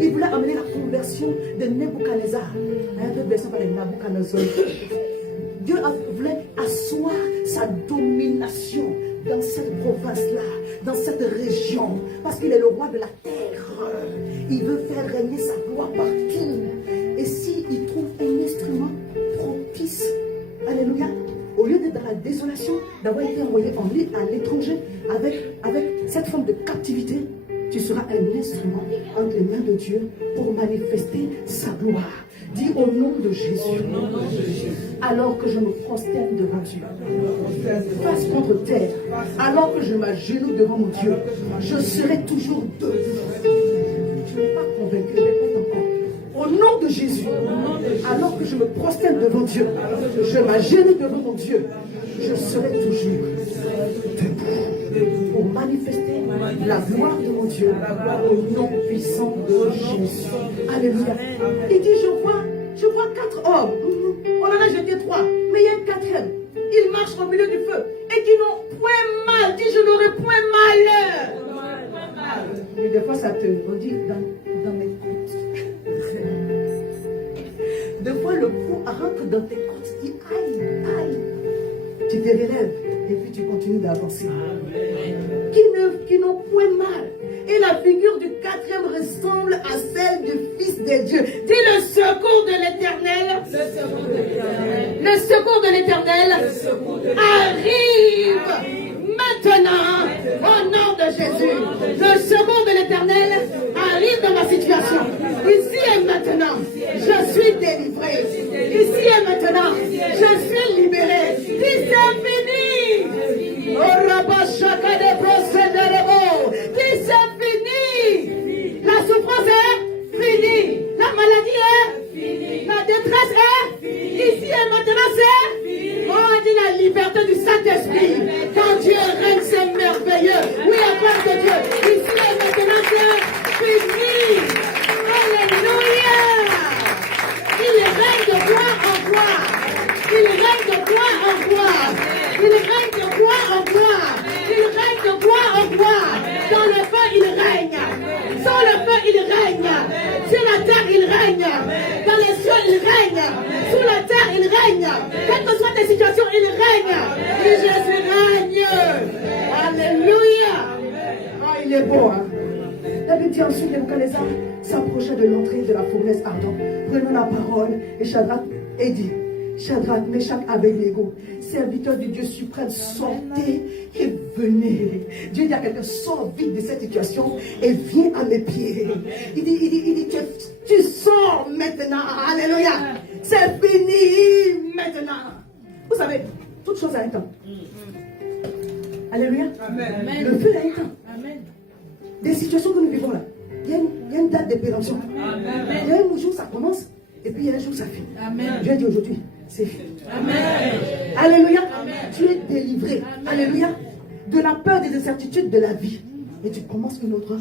Il voulait amener la conversion de Nebuchadnezzar. Un peu blessé par les Nabuchodonosor. Dieu voulait asseoir sa domination dans cette province-là, dans cette région. Parce qu'il est le roi de la terre. Il veut faire régner sa gloire partout. Et s'il trouve un instrument propice, alléluia, au lieu d'être dans la désolation, d'avoir été envoyé à l'étranger avec cette forme de captivité, tu seras un instrument entre les mains de Dieu pour manifester sa gloire. Dis au nom de Jésus. Alors que je me prosterne devant Dieu, face contre terre, alors que je m'agenouille devant mon Dieu, je serai toujours debout. Tu n'es pas convaincu, répète encore. Au nom de Jésus, alors que je me prosterne devant Dieu, je m'agenouille devant mon Dieu, je serai toujours debout pour manifester la gloire de mon Dieu au nom puissant de Jésus. Alléluia. Il dit, je vois 4 hommes. On en a jeté 3, mais il y a un 4e. Ils marchent au milieu du feu et qui n'ont point mal. Dis, je n'aurai point mal. Mais des fois, ça te redit dans mes côtes. Des fois, le coup rentre dans tes côtes. Tu dis, aïe. Tu te relèves et puis tu continues d'avancer. Qui n'ont point mal. Et la figure du 4e ressemble à celle du Fils de Dieu. Dis le secours de l'Éternel. Le secours de l'Éternel arrive maintenant au nom de Jésus. Le secours de l'Éternel arrive dans ma situation. Ici et maintenant, je suis délivré. Ici et maintenant, je suis libéré. Dis c'est fini. Oh, Rabba Shaka de Procédérebo. Dis c'est fini. La souffrance est finie. La maladie est finie. La détresse est finie. Ici et maintenant, c'est finie. Oh, dit la liberté du Saint-Esprit. Quand Dieu règne, c'est merveilleux. Oui, à part de Dieu. Ici et maintenant, c'est fini. Alléluia. Il règne de gloire en gloire. Il règne de gloire en gloire. Il règne de gloire en gloire. Il règne de gloire en gloire. Dans le feu, il règne. Dans le feu, il règne. Sur la terre, il règne. Dans les cieux, il règne. Sous la terre, il règne. Quelles que soient tes situations, il règne. Et Jésus règne. Alléluia. Oh, il est beau, hein. La Bible dit ensuite, Nebuchadnezzar s'approcha de l'entrée de la fournaise ardente, prenant la parole, et Shadrach et dit, Shadrach, Meshach, Abednego, serviteurs de Dieu suprême, sortez et venez. Dieu dit à quelqu'un, sors vite de cette situation et viens à mes pieds. Il dit tu sors maintenant. Alléluia. C'est fini maintenant. Vous savez, toute chose a un temps. Alléluia. Amen. Le feu a un temps. Amen. Des situations que nous vivons là, il y a une date de péremption. Amen. Il y a un jour ça commence et puis il y a un jour ça finit. Amen. Dieu dit aujourd'hui, c'est fini. Amen. Alléluia. Amen. Tu es délivré. Amen. Alléluia. De la peur des incertitudes de la vie. Et tu commences une autre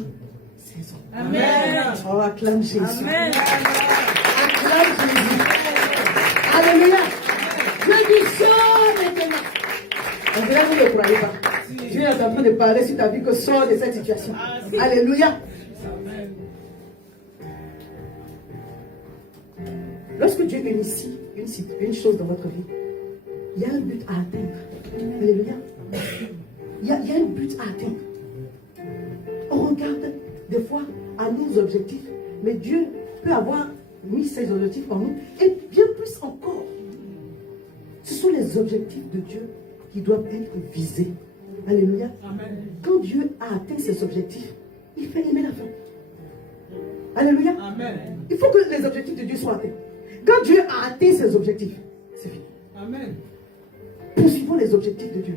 saison. Amen. Oh, acclame Jésus. Amen. Acclame Jésus. Alléluia. Dieu dit sors maintenant. On dirait que vous ne le croyez pas. Dieu est en train de parler sur ta vie que sors de cette situation. Alléluia. Lorsque Dieu initie une chose dans votre vie, il y a un but à atteindre. Alléluia. Il y a un but à atteindre. On regarde des fois à nos objectifs, mais Dieu peut avoir mis ses objectifs en nous et bien plus encore. Ce sont les objectifs de Dieu qui doivent être visés. Alléluia. Amen. Quand Dieu a atteint ses objectifs, il fait aimer la fin. Alléluia. Amen. Il faut que les objectifs de Dieu soient atteints. Quand Dieu a atteint ses objectifs, c'est fini. Amen. Poursuivons les objectifs de Dieu.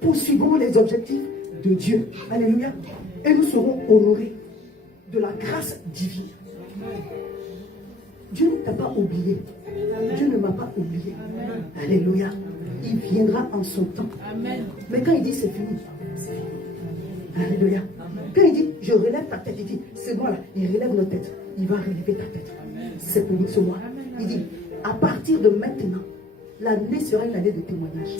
Poursuivons les objectifs de Dieu. Alléluia. Et nous serons honorés de la grâce divine. Dieu ne t'a pas oublié. Dieu ne m'a pas oublié. Alléluia. Il viendra en son temps. Amen. Mais quand il dit c'est fini, c'est fini. Alléluia. Quand il dit je relève ta tête, il dit c'est moi là, il relève notre tête. Il va relever ta tête. C'est pour nous, c'est moi. Il dit à partir de maintenant, l'année sera une année de témoignage.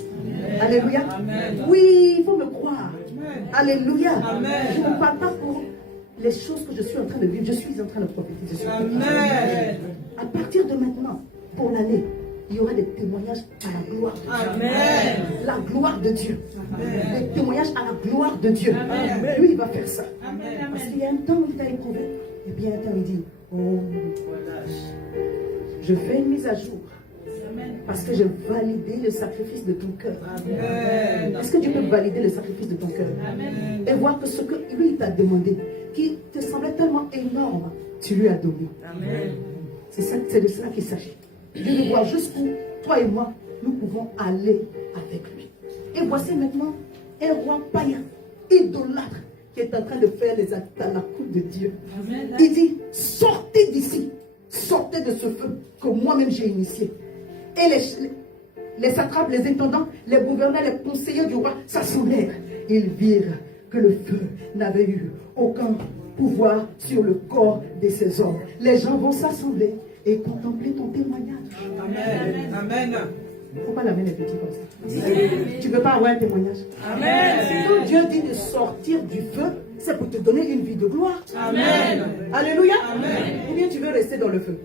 Alléluia. Amen. Oui, il faut me croire. Amen. Alléluia. Amen. Je ne parle pas pour les choses que je suis en train de vivre. Je suis en train de prophétiser sur toi. Amen. À partir de maintenant, pour l'année, il y aura des témoignages à la gloire de Dieu. Amen. La gloire de Dieu. Amen. Des témoignages à la gloire de Dieu. Amen. Lui, il va faire ça. Amen. Parce qu'il y a un temps où il t'a éprouvé. Et puis il y a un temps où il dit, oh, voilà, je fais une mise à jour. Amen. Parce que j'ai validé le sacrifice de ton cœur. Amen. Est-ce que tu peux valider le sacrifice de ton cœur? Amen. Et voir que ce que lui il t'a demandé, qui te semblait tellement énorme, tu lui as donné. Amen. C'est de cela qu'il s'agit. Dieu veut voir jusqu'où toi et moi, nous pouvons aller avec lui. Et voici maintenant un roi païen, idolâtre, qui est en train de faire les actes à la cour de Dieu. Amen. Il dit, sortez d'ici, sortez de ce feu que moi-même j'ai initié. Et les satrapes, les intendants, les gouverneurs, les conseillers du roi s'assemblèrent. Ils virent que le feu n'avait eu aucun pouvoir sur le corps de ces hommes. Les gens vont s'assembler et contempler ton témoignage. Amen. Amen. Il ne faut pas l'amener les petits comme ça. Tu ne peux pas avoir un témoignage. Amen. Quand Dieu dit de sortir du feu, c'est pour te donner une vie de gloire. Amen. Alléluia. Amen. Ou bien tu veux rester dans le feu.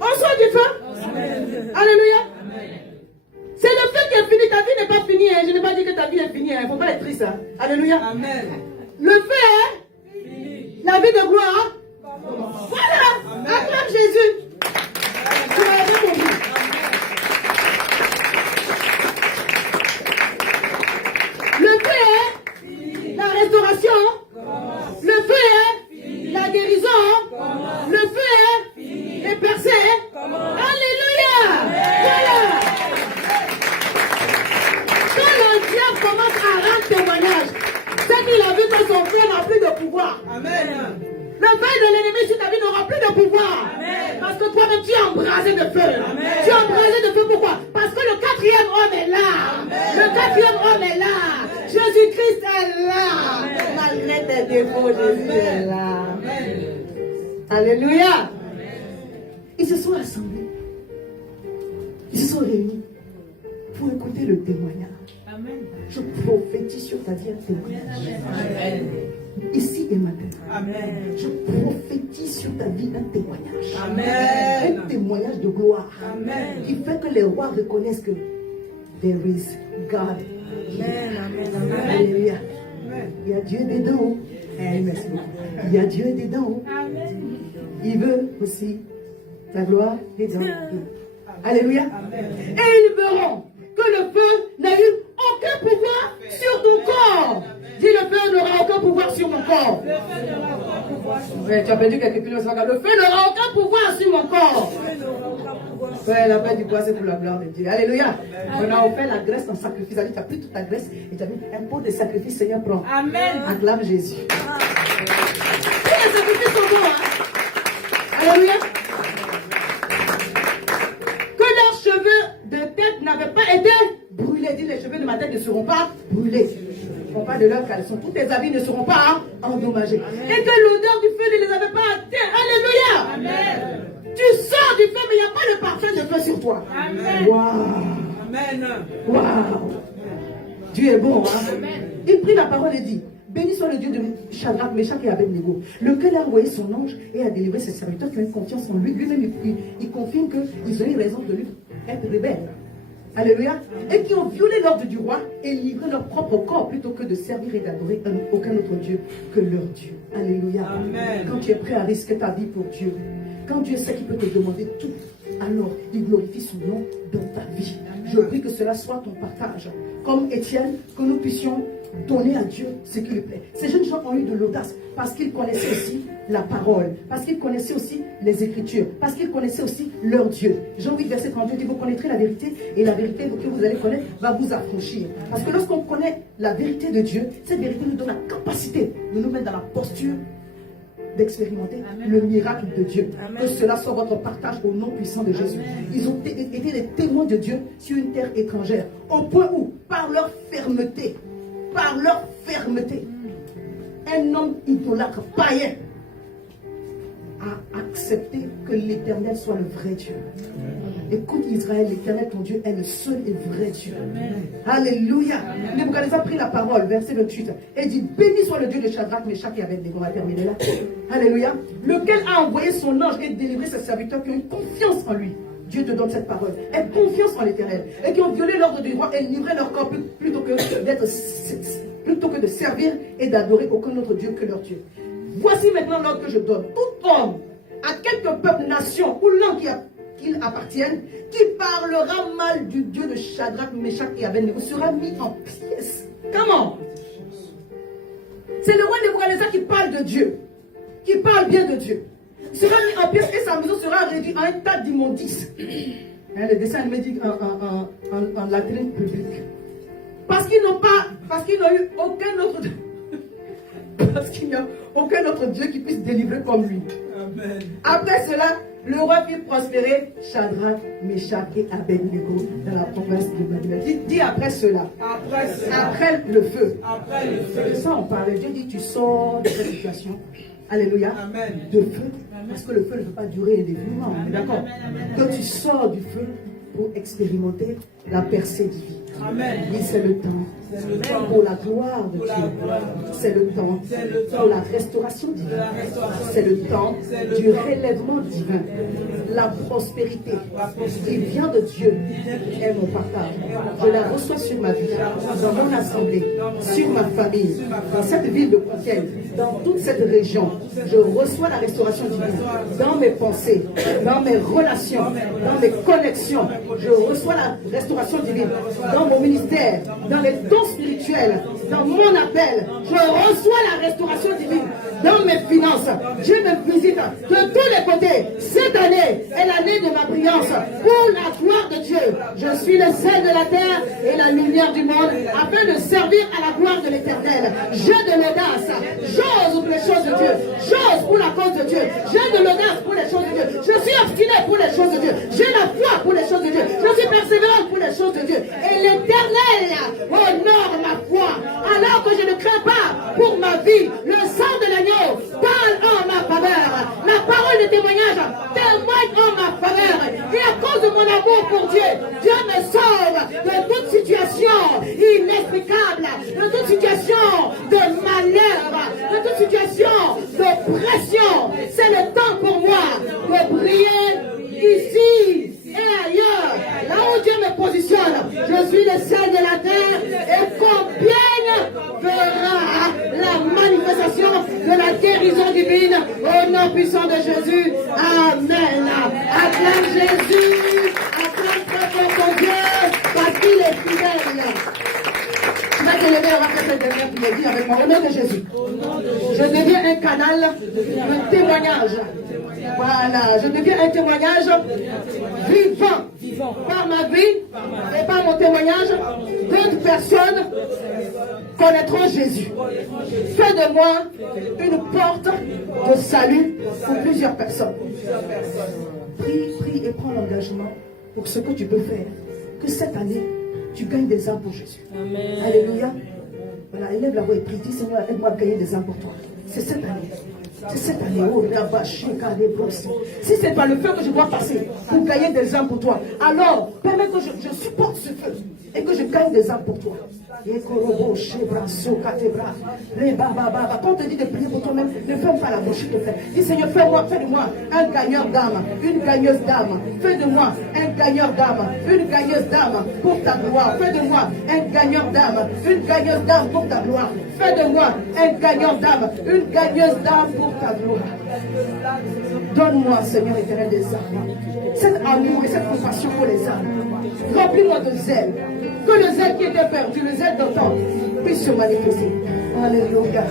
On sort du feu. Alléluia. C'est le feu qui est fini. Ta vie n'est pas finie. Hein. Je n'ai pas dit que ta vie est finie. Il ne faut pas être triste. Hein. Alléluia. Amen. Le feu est la vie de gloire. Voilà. Acclame Jésus. Tu vas aimer mon Dieu. Le feu est la restauration. Le feu est la guérison. Le feu est les percées. Alléluia. Voilà. Quand le diable commence à rendre témoignage, c'est qu'il a vu que son frère n'a plus de pouvoir. Amen. Le feu de l'ennemi sur ta vie n'aura plus de pouvoir. Amen. Parce que toi-même tu es embrasé de feu. Amen. Tu es embrasé de feu pourquoi? Parce que le quatrième homme est là. Amen. Le quatrième homme est là. Jésus-Christ est là. Malgré tes défauts, Jésus est là. Alléluia. Ils se sont assemblés. Ils se sont réunis pour écouter le témoignage. Amen. Je prophétise sur ta vie un témoignage. Amen. Ici et maintenant. Amen. Je prophétise sur ta vie un témoignage. Amen. Un témoignage de gloire. Amen. Qui fait que les rois reconnaissent que there is God. Amen. Amen. Alléluia. Amen. Il y a Dieu dedans. Merci beaucoup. Il y a Dieu dedans. Amen. Il veut aussi La gloire est dans eux. Alléluia. Et ils verront que le feu n'a eu aucun pouvoir sur ton corps. Dis, le feu n'aura aucun pouvoir sur mon corps. Ouais, tu as perdu quelques kilos. Le feu n'aura aucun pouvoir sur mon corps. Ouais, la paix du bois, c'est pour la gloire de Dieu. Alléluia. On a offert la graisse en sacrifice. Tu as pris toute ta graisse et tu as mis un pot de sacrifice. Seigneur, prends. Amen. Acclame Jésus. Tous les sacrifices sont bons. Hein? Alléluia. Que leurs cheveux de tête n'avaient pas été brûlés. Dis, les cheveux de ma tête ne seront pas brûlés. On parle de leurs caleçons. Tous tes habits ne seront pas endommagés. Et que l'odeur du feu ne les avait pas atteints. Alléluia. Amen. Tu sors du feu, mais il n'y a pas de parfum de feu sur toi. Amen. Waouh. Amen. Waouh. Dieu est bon. Hein? Il prit la parole et dit, béni soit le Dieu de Shadrach, Meshach et Abednego, lequel a envoyé son ange et a délivré ses serviteurs qui ont eu confiance en lui. Lui-même, il confirme qu'ils ont eu raison de lui être rebelles. Alléluia. Et qui ont violé l'ordre du roi et livré leur propre corps plutôt que de servir et d'adorer aucun autre Dieu que leur Dieu. Alléluia. Amen. Quand tu es prêt à risquer ta vie pour Dieu, quand Dieu sait qu'il peut te demander tout, alors il glorifie son nom dans ta vie. Amen. Je prie que cela soit ton partage. Comme Étienne, que nous puissions donner à Dieu ce qui lui plaît. Ces jeunes gens ont eu de l'audace parce qu'ils connaissaient aussi la parole, parce qu'ils connaissaient aussi les Écritures, parce qu'ils connaissaient aussi leur Dieu. Jean 8, verset 32 dit, vous connaîtrez la vérité et la vérité que vous allez connaître va vous affranchir. Parce que lorsqu'on connaît la vérité de Dieu, cette vérité nous donne la capacité de nous mettre dans la posture d'expérimenter le miracle de Dieu. Amen. Que cela soit votre partage au nom puissant de Jésus. Amen. Ils ont été des témoins de Dieu sur une terre étrangère, au point où, par leur fermeté, un homme idolâtre, païen, a accepté que l'Éternel soit le vrai Dieu. Écoute Israël, l'Éternel ton Dieu est le seul et vrai Dieu. Amen. Alléluia. Nebuchadnezzar a pris la parole, verset 28, et dit, béni soit le Dieu de Shadrach, Meshach et Abednego. On va terminer là. Alléluia. Lequel a envoyé son ange et délivré ses serviteurs qui ont eu confiance en lui. Dieu te donne cette parole. Aie confiance en l'Éternel. Et qui ont violé l'ordre du roi et livré leur corps plutôt que de servir et d'adorer aucun autre Dieu que leur Dieu. Voici maintenant l'ordre que je donne. Tout homme, à quelque peuple, nation ou langue qu'il appartienne, qui parlera mal du Dieu de Shadrach, Meshach et Abednego sera mis en pièces. Comment? C'est le roi Nebuchadnezzar qui parle de Dieu, qui parle bien de Dieu. Il sera mis en pièces et sa maison sera réduite à un tas d'immondices. Le dessin animé dit en latrine publique. Parce qu'ils n'ont eu aucun autre parce qu'il n'y a aucun autre Dieu qui puisse délivrer comme lui. Amen. Après cela, le roi fit prospérer Shadrach, Meshach et Abednego dans la province de Babylone. Dis après cela. Après le feu. Après le feu. De ça on parlait. Dieu dit tu sors de cette situation. Alléluia. Amen. De feu. Parce que le feu ne peut pas durer indéfiniment. D'accord. Donc tu sors du feu pour expérimenter la percée divine. Amen. Oui, c'est le temps. Pour la gloire de Dieu. C'est le temps pour la restauration divine. C'est le temps du relèvement divin. La prospérité qui vient de Dieu est mon partage. Je la reçois sur ma vie, dans mon assemblée, sur ma famille, dans cette ville de Compiègne, dans toute cette région. Je reçois la restauration divine dans mes pensées, dans mes relations, dans mes connexions. Je reçois la restauration divine dans mon ministère, dans les dons spirituels, dans mon appel. Je reçois la restauration divine dans mes finances. Dieu me visite de tous les côtés. Cette année est l'année de ma brillance pour la gloire de Dieu. Je suis le sel de la terre et la lumière du monde afin de servir à la gloire de l'Éternel. J'ai de l'audace. J'ose pour les choses de Dieu. J'ose pour la cause de Dieu. J'ai de l'audace pour les choses de Dieu. Je suis obstiné pour les choses de Dieu. J'ai la foi pour les choses de Dieu. Je suis persévérante pour les choses de Dieu. Et l'Éternel honore ma foi. Alors que je ne crains pas pour ma vie, le sang de l'agneau parle en ma faveur. La parole de témoignage témoigne en ma faveur. Et à cause de mon amour pour Dieu, Dieu me sauve de toute situation inexplicable, de toute situation de malheur, de toute situation d'oppression. C'est le temps pour moi de briller ici et ailleurs. Là où Dieu me positionne, je suis le sel de la terre et Compiègne verra la manifestation de la guérison divine au nom nom puissant de Jésus. Amen. Acclame Jésus. Acclame très fort ton Dieu. Parce qu'il est fidèle. Tu vas te lever, on va faire cette dernière prière. Dis avec moi, au nom de Jésus. Je deviens un canal de témoignage. Voilà, je deviens un témoignage vivant par ma vie et par mon témoignage. D'autres personnes connaîtront Jésus. Fais de moi une porte de salut pour plusieurs personnes. Prie et prends l'engagement pour ce que tu peux faire. Que cette année, tu gagnes des âmes pour Jésus. Amen. Alléluia. Voilà, élève la voix et prie. Dis Seigneur, aide-moi à gagner des âmes pour toi. C'est cette année. C'est cette année. Oh, si c'est pas le feu que je dois passer pour gagner des âmes pour toi, alors permets que je supporte ce feu et que je gagne des âmes pour toi. Quand on te dit de prier pour toi-même, ne ferme pas la bouche. Dis Seigneur, fais de moi un gagneur d'âme, une gagneuse d'âme. Fais de moi un gagneur d'âme, une gagneuse d'âme pour ta gloire. Fais de moi un gagneur d'âme, une gagneuse d'âme pour ta gloire. Fais de moi un gagneur d'âme, une gagneuse d'âme pour ta gloire. Donne-moi, Seigneur éternel, des âmes. Cet amour et cette compassion pour les âmes. Remplis-moi de zèle. Que le zèle qui était perdu, le zèle d'entendre, puisse se manifester. Alléluia.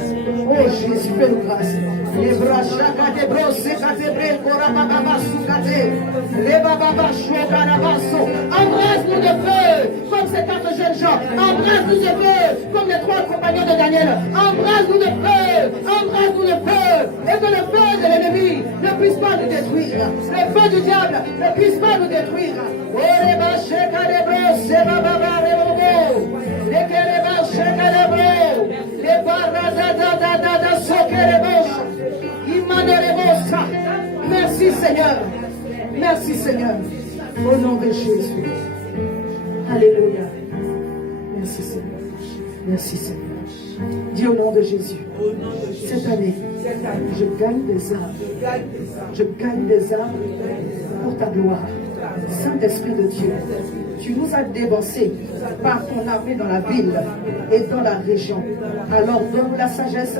Oh Jésus, fais-nous grâce. Les bras chacun bros, sécatébré, korababa soukate, les bababa chokarabaso. Embrasse-nous de feu, comme ces 4 jeunes gens. Embrasse-nous de feu, comme les 3 compagnons de Daniel. Embrasse-nous de feu, embrasse-nous de feu. Et que le feu de l'ennemi ne puisse pas nous détruire. Le feu du diable ne puisse pas nous détruire. Oh les bas chekarebro, c'est bababa rebobo. Les kereba chekarebro, les baradadadada sokerebo. Merci Seigneur. Merci Seigneur. Au nom de Jésus. Alléluia. Merci Seigneur. Merci Seigneur. Dis au nom de Jésus. Cette année, je gagne des âmes. Je gagne des âmes pour ta gloire. Saint-Esprit de Dieu, tu nous as débensés par ton armée dans la ville et dans la région. Alors donne-nous la sagesse,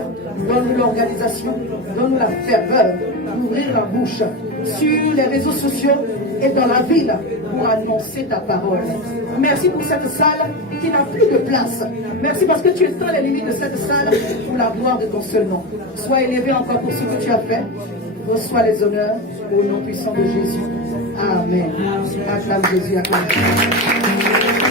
donne-nous l'organisation, donne-nous la ferveur d'ouvrir la bouche sur les réseaux sociaux et dans la ville pour annoncer ta parole. Merci pour cette salle qui n'a plus de place. Merci parce que tu étends les limites de cette salle pour la gloire de ton seul nom. Sois élevé encore pour ce que tu as fait. Reçois les honneurs au nom puissant de Jésus. Amen. Acclame Jésus, acclame.